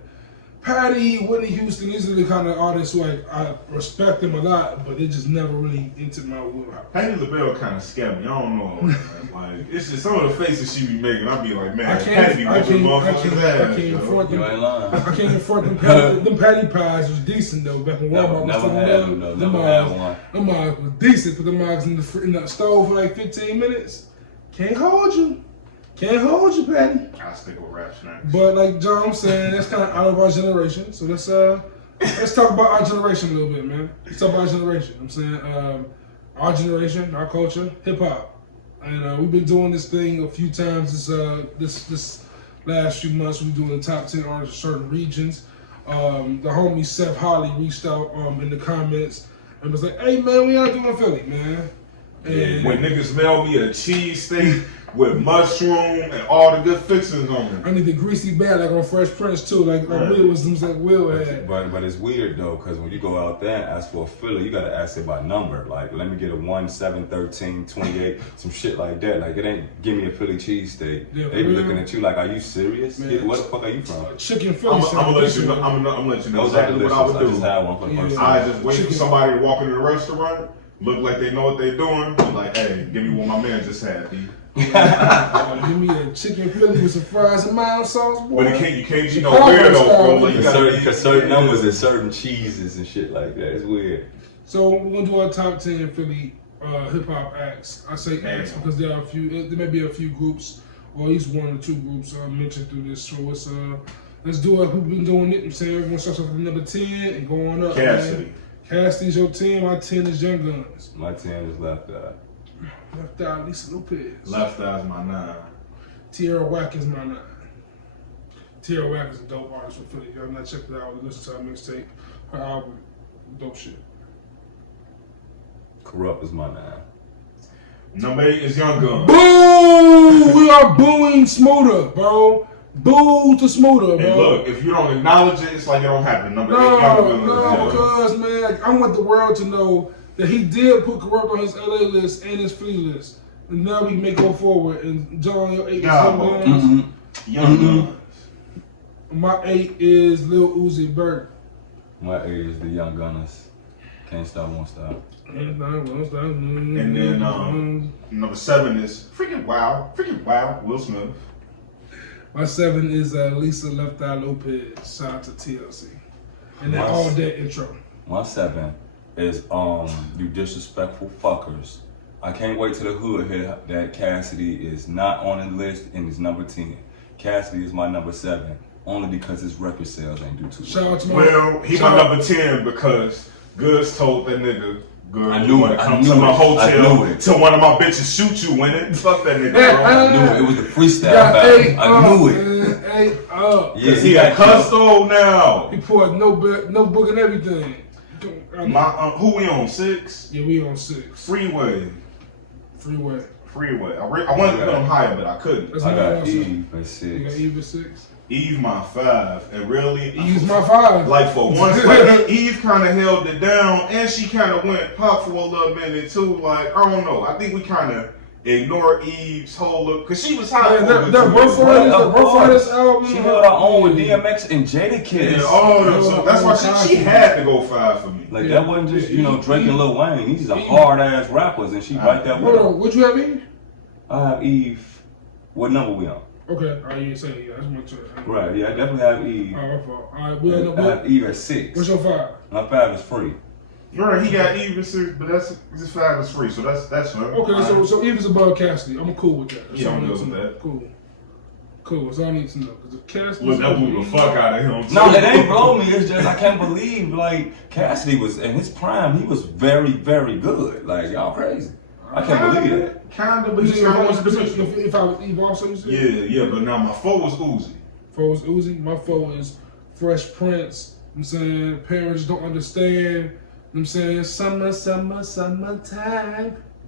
Patty, Whitney Houston, these are the kind of artists who I respect them a lot, but they just never really entered my wheelhouse. Patti LaBelle kind of scared me. I don't know. Man. Like, it's just some of the faces she be making. I be like, man, Patty whooping motherfuckers' ass. You ain't lying. I can't afford them. Them Patty pies was decent though. Back when Walmart was never had them though. Never had one. Them pies was decent. Put them pies in the stove for like 15 minutes. Can't hold you. Can't hold you, Patty. I stick with rap snacks. But like John saying, that's kind of out of our generation. So let's talk about our generation a little bit, man. Let's talk about our generation. I'm saying our generation, our culture, hip hop, and we've been doing this thing a few times. This last few months, we've been doing the top 10 artists of certain regions. The homie Seth Holly reached out in the comments and was like, "Hey man, we out doing Philly, man." And when niggas mail me a cheesesteak with mushroom and all the good fixings on it. I need the greasy bag like on Fresh Prince too, like Will was like Will had. But it's weird though, because when you go out there and ask for a Philly, you gotta ask it by number. Like, let me get a 1, 7, 13, 28, some shit like that. Like, it ain't give me a Philly cheesesteak. Yeah, they be looking at you like, are you serious? Man, Yeah, where the fuck are you from? Chicken Philly. I'm gonna let you know. I'm gonna let you know exactly what I would do. I just had one for the first time. I just wait for somebody to walk into the restaurant, look like they know what they're doing, be like, hey, give me what my man just had, B. Give me a chicken Philly with some fries and mild sauce, boy. But you can't be no weirdo, bro. Like, Because certain numbers and certain cheeses and shit like that. It's weird. So we're gonna do our top 10 Philly hip hop acts. I say acts because there are a few. There may be a few groups, or at least 1 or 2 groups mentioned through this show. Let's do it. We've been doing it. I'm saying everyone starts off with number 10 and going up. Cassidy. Man. Cassidy's your 10. My 10 is Young Guns. My 10 is Left Eye. Left Eye, Lisa Lopez. Left Eye's my 9. Tierra Whack is my 9. Tierra Whack is a dope artist from Philly. Y'all not check it out. Listen to her mixtape. Her album, dope shit. Corrupt is my 9. Number 8 is Young Gun. Boo! We are booing Smooda, bro. Boo to Smooda, bro. And look, if you don't acknowledge it, it's like it don't happen. Number 8 Young Gun. No, because man, I want the world to know that he did put Corrupt on his LA list and his Philly list. And now we may go forward. And John, your 8 is Young Guns. Young Guns. My 8 is Lil Uzi Vert. My 8 is the Young Gunners. Can't Stop, Won't Stop. And then number 7 is freaking wow, Will Smith. My 7 is Lisa Left Eye Lopez. Shout out to TLC. And then all that intro. My 7 is You Disrespectful Fuckers. I can't wait till the hood hear that Cassidy is not on the list and is number 10. Cassidy is my number 7, only because his record sales ain't do too well. Shout out to Well, he my number 10 because Goods told that nigga, Good, I knew it. Come to my hotel till one of my bitches shoot you in it. Fuck that nigga, bro. I knew it. It was the freestyle battle. I knew it. ate up. Yeah, he got custo now. He poured no book and everything. Who we on 6? Yeah, we on 6. Freeway. I wanted to put him higher, but I couldn't. I got Eve at 6. You got Eve at 6? Eve my 5, and really Eve's my 5. Like for once, like Eve kind of held it down, and she kind of went pop for a little minute too. Like I don't know, I think we kind of ignored Eve's whole look because she was hot. That Rough Riders album. She held her own with DMX and Jadakiss. And all them, so that's why she had to go 5 for me. Like that wasn't just Drake and Lil Wayne. These are hard ass rappers, and she right there with them. What you have, Eve? I have Eve. What number we on? Okay, all right, you say yeah, that's my choice. Right, yeah, I definitely have Eve. All right, my fault. All right, I have Eve at 6. What's your 5? My 5 is Free. Right, he got Eve at 6, but his 5 is free, so that's fine. Okay, so Eve is above Cassidy. I'm cool with that. Yeah, I'm good with that. Cool. That's all I need to know. Because if Cassidy Look, that blew the fuck out of him. No, it ain't blow me. It's just I can't believe like Cassidy was in his prime. He was very, very good. Like y'all crazy. I can't believe that. Kinda, but he's got one dimension. If I was Eve also, you said? Yeah, but now my 4 was Uzi. 4 is Uzi. My 4 is Fresh Prince. I'm saying parents don't understand. I'm saying summertime.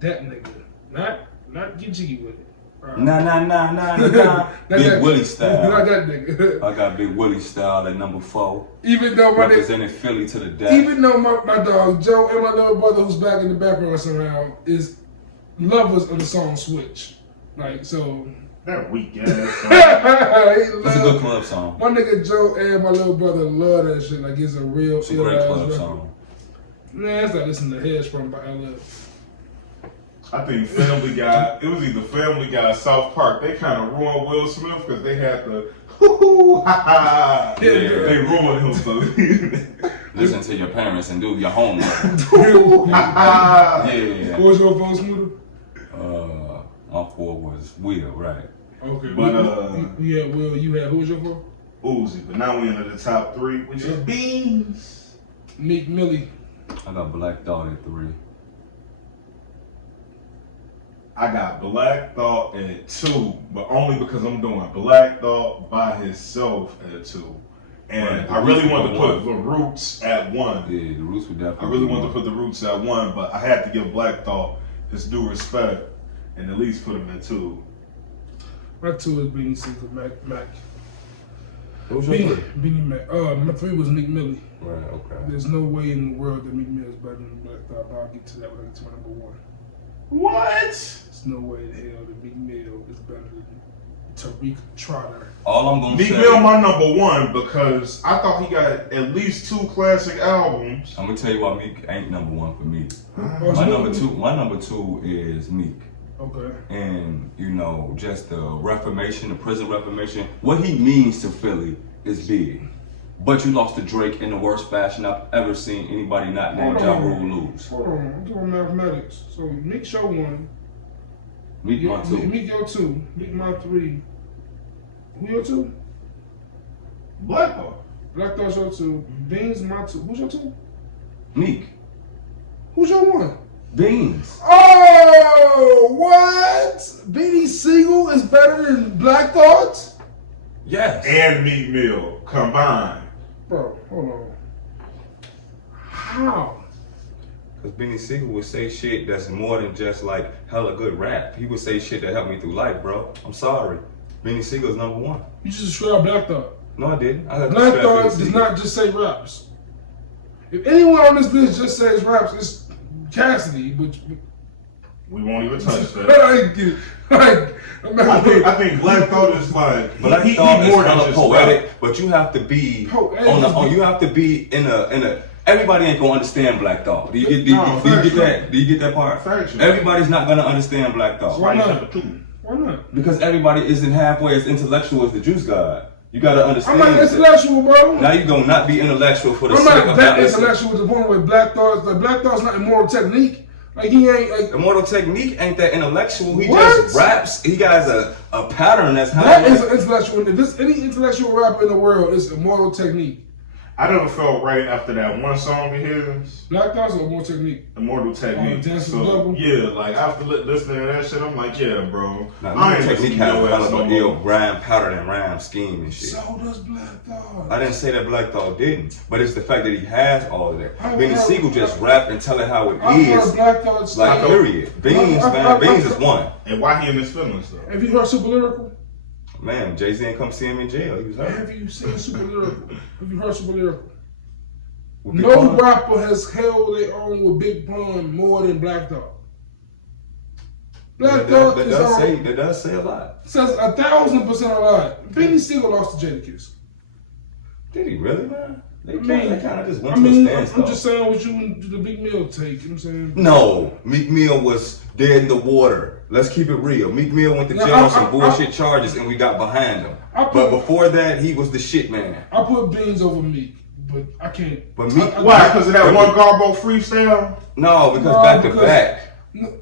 That nigga, not get jiggy with it. Right. Nah. Big Willie style. Not that nigga. I got Big Willie style at number 4. Even though representing Philly to the death. Even though my dog Joe and my little brother, who's back in the background somehow, is lovers of the song Switch. Like so. That weak ass. It's a good club song. My nigga Joe and my little brother love that shit. Like it's a real. It's a great club song. Nah, it's like listening to Headstrong by LL. I think Family Guy, it was either Family Guy or South Park. They kind of ruined Will Smith because they had the hoo ha ha. Yeah, they ruined him. So listen to your parents and do your homework. Yeah. What was your 4, Smooda? My 4 was Will, right? Okay, but yeah, Will, you had who was your 4? Uzi. But now we into the top 3, which is Beans. Meek Millie. I got Black Thought at 3. I got Black Thought at 2, but only because I'm doing Black Thought by himself at 2. And right, I really wanted to put The Roots at 1. Yeah, The Roots would definitely. I really wanted to put The Roots at 1, but I had to give Black Thought his due respect and at least put him at 2. My 2 is Beanie Siegel, Mac. What was your 3? Beanie Mac. My 3 was Meek Millie. Right, okay. There's no way in the world that Meek Mill is better than Black Thought, but I'll get to that when I get to my number 1. What? There's no way in hell that Meek Mill is better than Tariq Trotter. All I'm gonna say. Meek Mill my number 1 because I thought he got at least 2 classic albums. I'm gonna tell you why Meek ain't number 1 for me. My number two is Meek. Okay. And just the Reformation, the prison Reformation, what he means to Philly is big. But you lost to Drake in the worst fashion I've ever seen anybody not named Ja Rule lose. Hold on, I'm doing mathematics. So Meek your 1. Meek my 2. Meek your 2. Meek my 3. Who your 2? Black Thought. Black Thought's your 2. Beans my 2. Who's your 2? Meek. Who's your 1? Beans. Oh, what? Beanie Siegel is better than Black Thought? Yes. And Meek Mill combined. Bro, hold on. How? Because Beanie Siegel would say shit that's more than just like hella good rap. He would say shit that helped me through life, bro. I'm sorry. Beanie Siegel's number 1. You just described Black Thought. No, I didn't. Black Thought does not just say raps. If anyone on this list just says raps, it's Cassidy, but we won't even touch that. I get it. I think Black Thought is like Black Thought is hella poetic, but you have to be you have to be in a. Everybody ain't gonna understand Black Thought. Do you get that? Do you get that part? Everybody's not gonna understand Black Thought. Why not? Why not? Because everybody isn't halfway as intellectual as the Juice God. You gotta understand. I'm not intellectual, bro. Now you gonna not be intellectual for the sake of I'm not that intellectual to the point where Black Thought's not Immortal Technique. Like he ain't like Immortal Technique ain't that intellectual. He just raps. He got a pattern that's how that is intellectual. If there's any intellectual rapper in the world, it's Immortal Technique. I never felt right after that one song of his. Black Thoughts or More Technique? Immortal Technique. So, yeah, like after listening to that shit, I'm like, yeah, bro. Now, I ain't Technique has a hell of a ill rhyme, powder and rhyme scheme and shit. So does Black Thought. I didn't say that Black Thought didn't, but it's the fact that he has all of that. Benny Siegel just rap and tell it how it is. Black Thought's like, period. Beans, man. Beans is one. And why he in his feelings, though? Have you heard Super Lyrical? Man, Jay-Z ain't come see him in jail. He was hurt. Have you seen Super Lyrical? Have you heard Super Lyrical? No rapper has held their own with Big Pun more than Black Thought. Black Thought that does say a lot. Says 1,000% a lot. Benny Siegel lost to Jadakiss. Did he really, man? They kind of just went to a standstill. I'm just saying what you and the Big Mill take. You know what I'm saying? No, Meek Mill was dead in the water. Let's keep it real. Meek Mill went to jail on some bullshit charges, and we got behind him. But before that, he was the shit man. I put Beans over Meek. But I can't. But Meek, why? Because of that one Garbo freestyle? No, because back to back.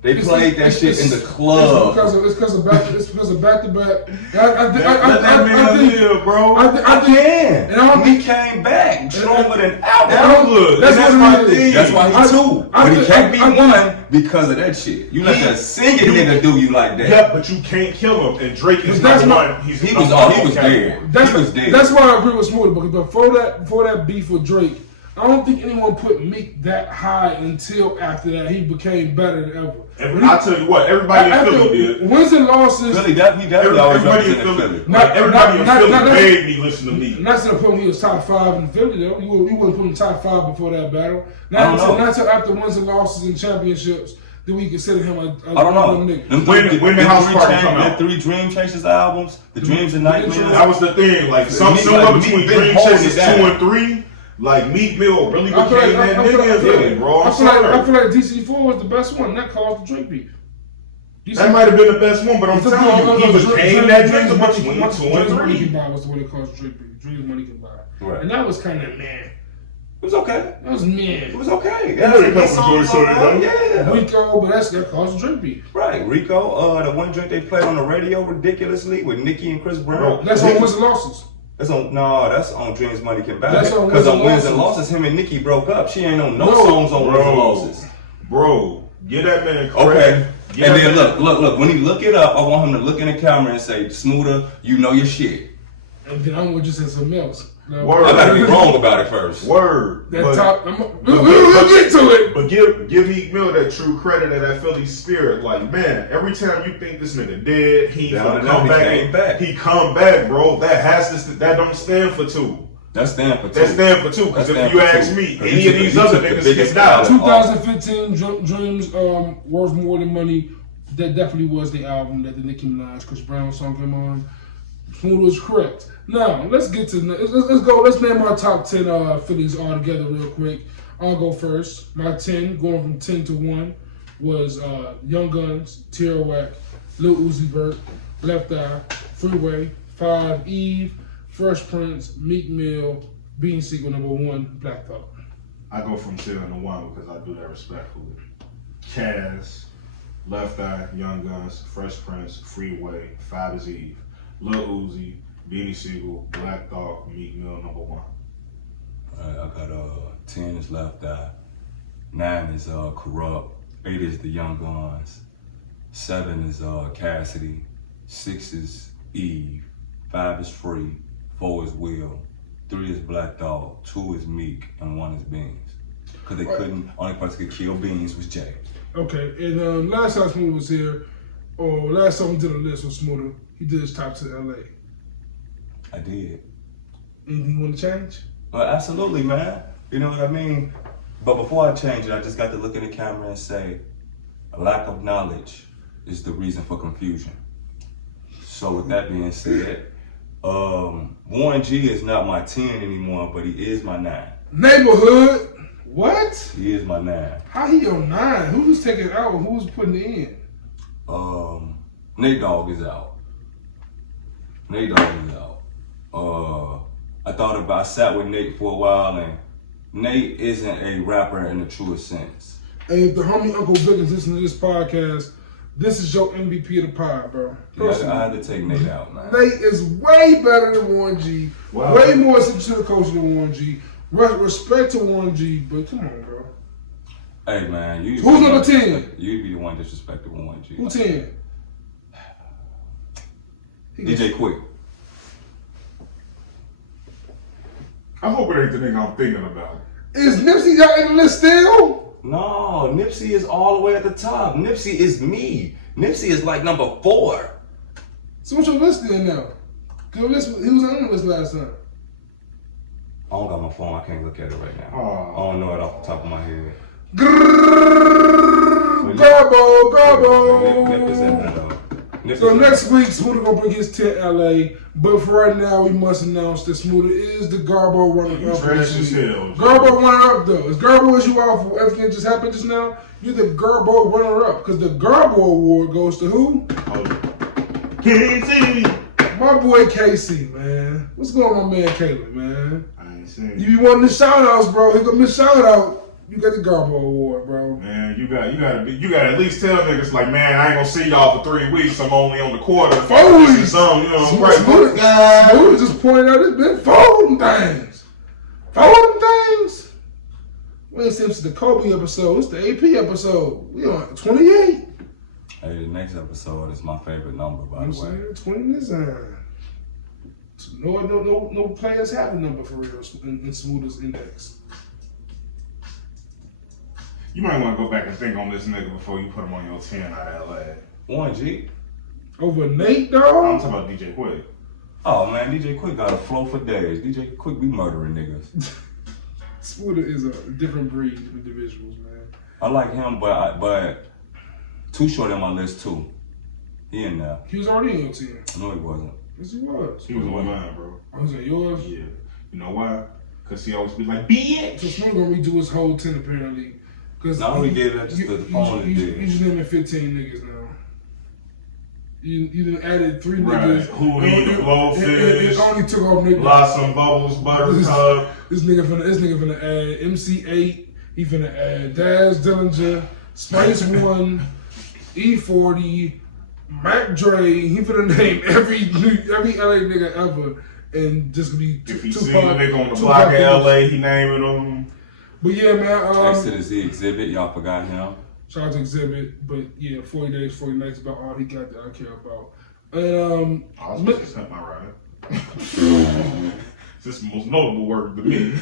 They played that shit in the club. It's because of back to back. Let that man live, bro. I can. And he came back stronger than ever. That's my thing. That's why he two. But he can't be one because of that shit. You let that singing nigga do you like that. Yeah, but you can't kill him. And Drake is not one. He was dead. That's why I agree with Smooda, because before that beef with Drake, I don't think anyone put Meek that high until after that. He became better than ever. I'll tell you what, everybody in Philly did. Wins and losses. He definitely always represented Philly. Everybody in Philly made me listen to Meek. Not to the point he was top 5 in Philly, though. You wouldn't put him top 5 before that battle. Not until after wins and losses and championships do we consider him a I don't know. Nigga. When the House Party come out. 3 Dream Chasers albums, the Dreams and Nightmares. That was the thing. Like, somewhere between Dream Chasers 2 and 3. Like, Meek Mill really became that nigga, bro. I feel like DC4 was the best one. That caused the Drake beef. That might have been the best one, but I'm telling you, he became that nigga between 2 and 3. Money Can Buy was the one that caused Drake beef. Dreams Money Can Buy. Right. And that was kind of man. It was okay. That was man. It was okay. Yeah, Rico, but that caused Drake beef. Right, Rico. The one drink they played on the radio ridiculously with Nicki and Chris Brown. That's on Wins and Losses. That's on Dreams Money Can Buy. Because on Wins and Losses, him and Nicki broke up. She ain't on no songs on Wins and Losses. Bro, get that man credit. Okay. And then look. When he look it up, I want him to look in the camera and say, Smooda, you know your shit. And then I'm going to just say something else. Word. I gotta be wrong about it first. Word. We'll get to it. But give Meek Mill that true credit of that Philly spirit. Like, man, every time you think this nigga dead, he come back. He come back, bro. That don't stand for 2. That stand for 2. That stand for 2. Because if you ask me, any of these other niggas get down. 2015 Dreams Worth More Than Money. That definitely was the album that the Nicki Minaj, Chris Brown song came on. Smooda was correct. Now let's get to let's go. Let's name our top 10 Phillies all together real quick. I'll go first. My 10, going from 10 to 1, was Young Guns, Tierra Whack, Lil Uzi Vert, Left Eye, Freeway, 5, Eve, Fresh Prince, Meek Mill, Bean Siegel, number 1, Black Thought. I go from 0 to 1 because I do that respectfully. Cass, Left Eye, Young Guns, Fresh Prince, Freeway, 5 is Eve, Lil Uzi, Beanie Siegel, Black Thought, Meek Mill, number 1. Alright, I got 10 is Left Eye, 9 is Corrupt, 8 is the Young Guns, 7 is Cassidy, 6 is Eve, 5 is Free, 4 is Will, 3 is Black Dog, 2 is Meek, and 1 is Beans. Because they couldn't, only person could kill Beans was Jay. Okay, and last time Smooda was here, or last time we did a list with Smooda, he did his top to LA. I did. Anything you want to change? Absolutely, man. You know what I mean? But before I change it, I just got to look in the camera and say, a lack of knowledge is the reason for confusion. So with that being said, Warren G is not my 10 anymore, but he is my 9. Neighborhood? What? He is my 9. How he your 9? Who's taking it out? Who's putting it in? Nate Dogg is out. Nate Dogg is out. I sat with Nate for a while, and Nate isn't a rapper in the truest sense. Hey, if the homie Uncle Vic is listening to this podcast, this is your MVP of the pod, bro. Yeah, I had to take Nate out, man. Nate is way better than Warren G. Wow. Way more essential to the culture than Warren G. Respect to 1G, but come on, bro. Hey, man. Who's number 10? You'd be the one disrespecting 1G. Who 10? DJ Quick. I hope it ain't the nigga I'm thinking about. Is Nipsey got in the list still? No, Nipsey is all the way at the top. Nipsey is me. Nipsey is like number 4. So what's your list then now? Cause he was on the list last time. I don't got my phone. I can't look at it right now. Oh. I don't know it off the top of my head. Garbo. So next week, Smooda gonna bring his 10 LA. But for right now, we must announce that Smooda is the Garbo runner-up. Trash as hell. Garbo runner-up though. As Garbo as you are for everything that just happened just now, you're the Garbo runner-up. Because the Garbo award goes to who? KC. My boy KC, man. What's going on, my man Caleb, man? I ain't seen it. You be wanting the shout-outs, bro. Here come the shout-out. You got the Garbo award, bro. Man, you gotta at least tell niggas like, man, I ain't gonna see y'all for 3 weeks. I'm only on the quarter. 4 weeks. Some, you know, Smooda just pointed out it's been 4 things. 4 things. We ain't seen since the Kobe episode. It's the AP episode. We on 28. Hey, the next episode is my favorite number, by the way. 20 design. No players have a number for real in Smooda's index. You might want to go back and think on this nigga before you put him on your 10 out of LA. 1G. Over Nate, dog? I'm talking about DJ Quick. Oh, man, DJ Quick got a flow for days. DJ Quick be murdering niggas. Smooda is a different breed of individuals, man. I like him, but Too Short in my list, too. He in there. He was already in your 10. No, he wasn't. Yes, he was. He was on mine, bro. Oh, was it yours? Yeah. You know why? Because he always be like, bitch! So Smooda gonna redo his whole 10 apparently. No, he gave that just the phone. You just naming 15 niggas now. You done added 3 Right. niggas. Hootie, the Blowfish. It only took off niggas. Blossom Bubbles, Buttercup. This nigga finna add MC8. He finna add Daz Dillinger, Spice One, E40, Mac Dre. He finna name every LA nigga ever, and just gonna be If he seen a nigga on the block of LA, he naming them. But yeah, man. Next to the Z Exhibit, y'all forgot him. Shout out to Exhibit, but yeah, 40 days, 40 nights about all he got that I care about. And I was supposed to send my ride. This is the most notable word to me.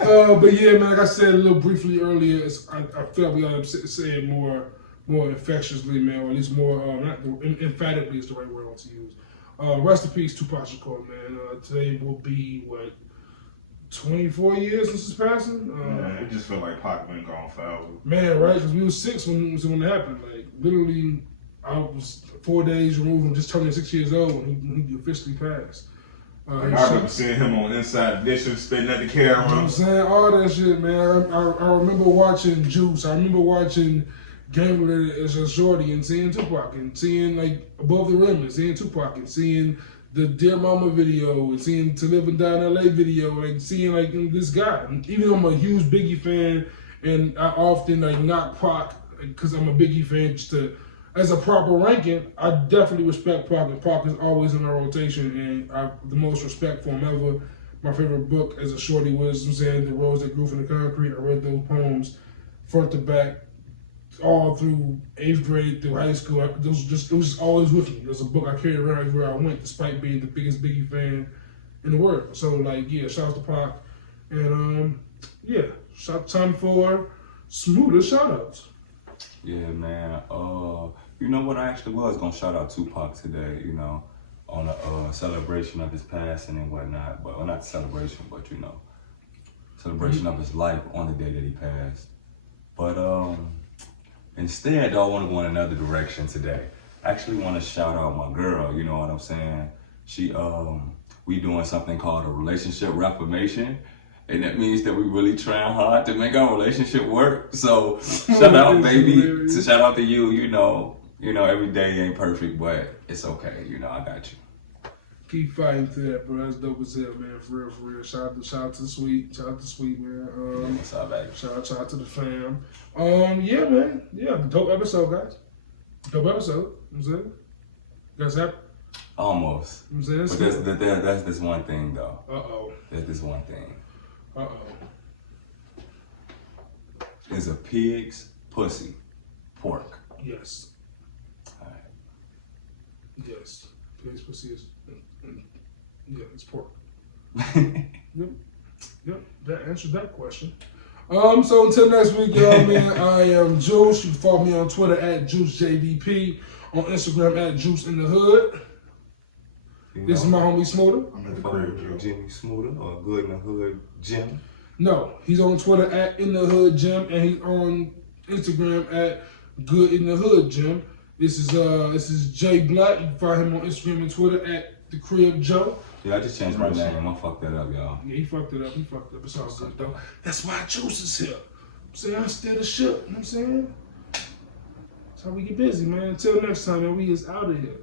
But yeah, man, like I said a little briefly earlier, I feel like we gotta say it more infectiously, man, or at least more not emphatically is the right word I want to use. Rest in peace, Tupac Shakur, man. Today will be what, 24 years since his passing? Man, it just felt like Pac been gone forever. Man, right? Because we was 6 when it happened. Like, literally, I was 4 days removed from just turning 6 years old when he officially passed. I remember seeing him on Inside Edition spitting at the camera. You know what I'm saying? All that shit, man. I remember watching Juice. I remember watching Gambler as a shorty and seeing Tupac and seeing, like, Above the Rim and seeing Tupac and seeing the Dear Mama video and seeing To Live and Die in LA video, like seeing like this guy. And even though I'm a huge Biggie fan and I often like knock Pac because I'm a Biggie fan just as a proper ranking, I definitely respect Pac, and Pac is always in my rotation and I have the most respect for him ever. My favorite book as a shorty was, I'm saying, The Rose That Grew from the Concrete. I read those poems front to back all through 8th grade through high school. It was just always with me. It was a book I carried around everywhere I went, despite being the biggest Biggie fan in the world. So like, yeah, shout out to Pac, and yeah, time for Smooda shout outs. Yeah, man. You know what? I actually was gonna shout out Tupac today. You know, on a celebration of his passing and whatnot. But well, not celebration, but you know, celebration of his life on the day that he passed. But instead, I want to go in another direction today. I actually want to shout out my girl, you know what I'm saying? She, we doing something called a relationship reformation. And that means that we really trying hard to make our relationship work. So shout out, baby. So shout out to you, you know, every day ain't perfect, but it's okay. You know, I got you. Keep fighting to that, bro. That's dope as hell, man. For real. Shout out to the Sweet. Shout out to Sweet, man. What's up, baby? Shout out to the fam. Yeah, man. Yeah, dope episode, guys. Dope episode. You know what I'm saying? You guys happy? Almost. You know what I'm saying? But that's this one thing, though. Uh-oh. There's this one thing. Is a pig's pussy pork? Yes. All right. Yes. Pig's pussy is. Yeah, it's pork. Yep. That answered that question. So until next week, y'all, man, I am Juice. You can follow me on Twitter at JuiceJVP, on Instagram at Juice in the Hood. This is my homie Smooda. I'm at the crib, Joe. Jimmie Smooda or Good in the Hood Jim. No, he's on Twitter at In the Hood Jim, and he's on Instagram at Good in the Hood Jim. This is Jay Black. You can find him on Instagram and Twitter at The Crib Joe. Yeah, I just changed my name. I fucked that up, y'all. Yeah, he fucked it up. It's all good, though. That's why Juice is here. I'm saying I steer the ship. You know what I'm saying? That's how we get busy, man. Until next time, man, we is out of here.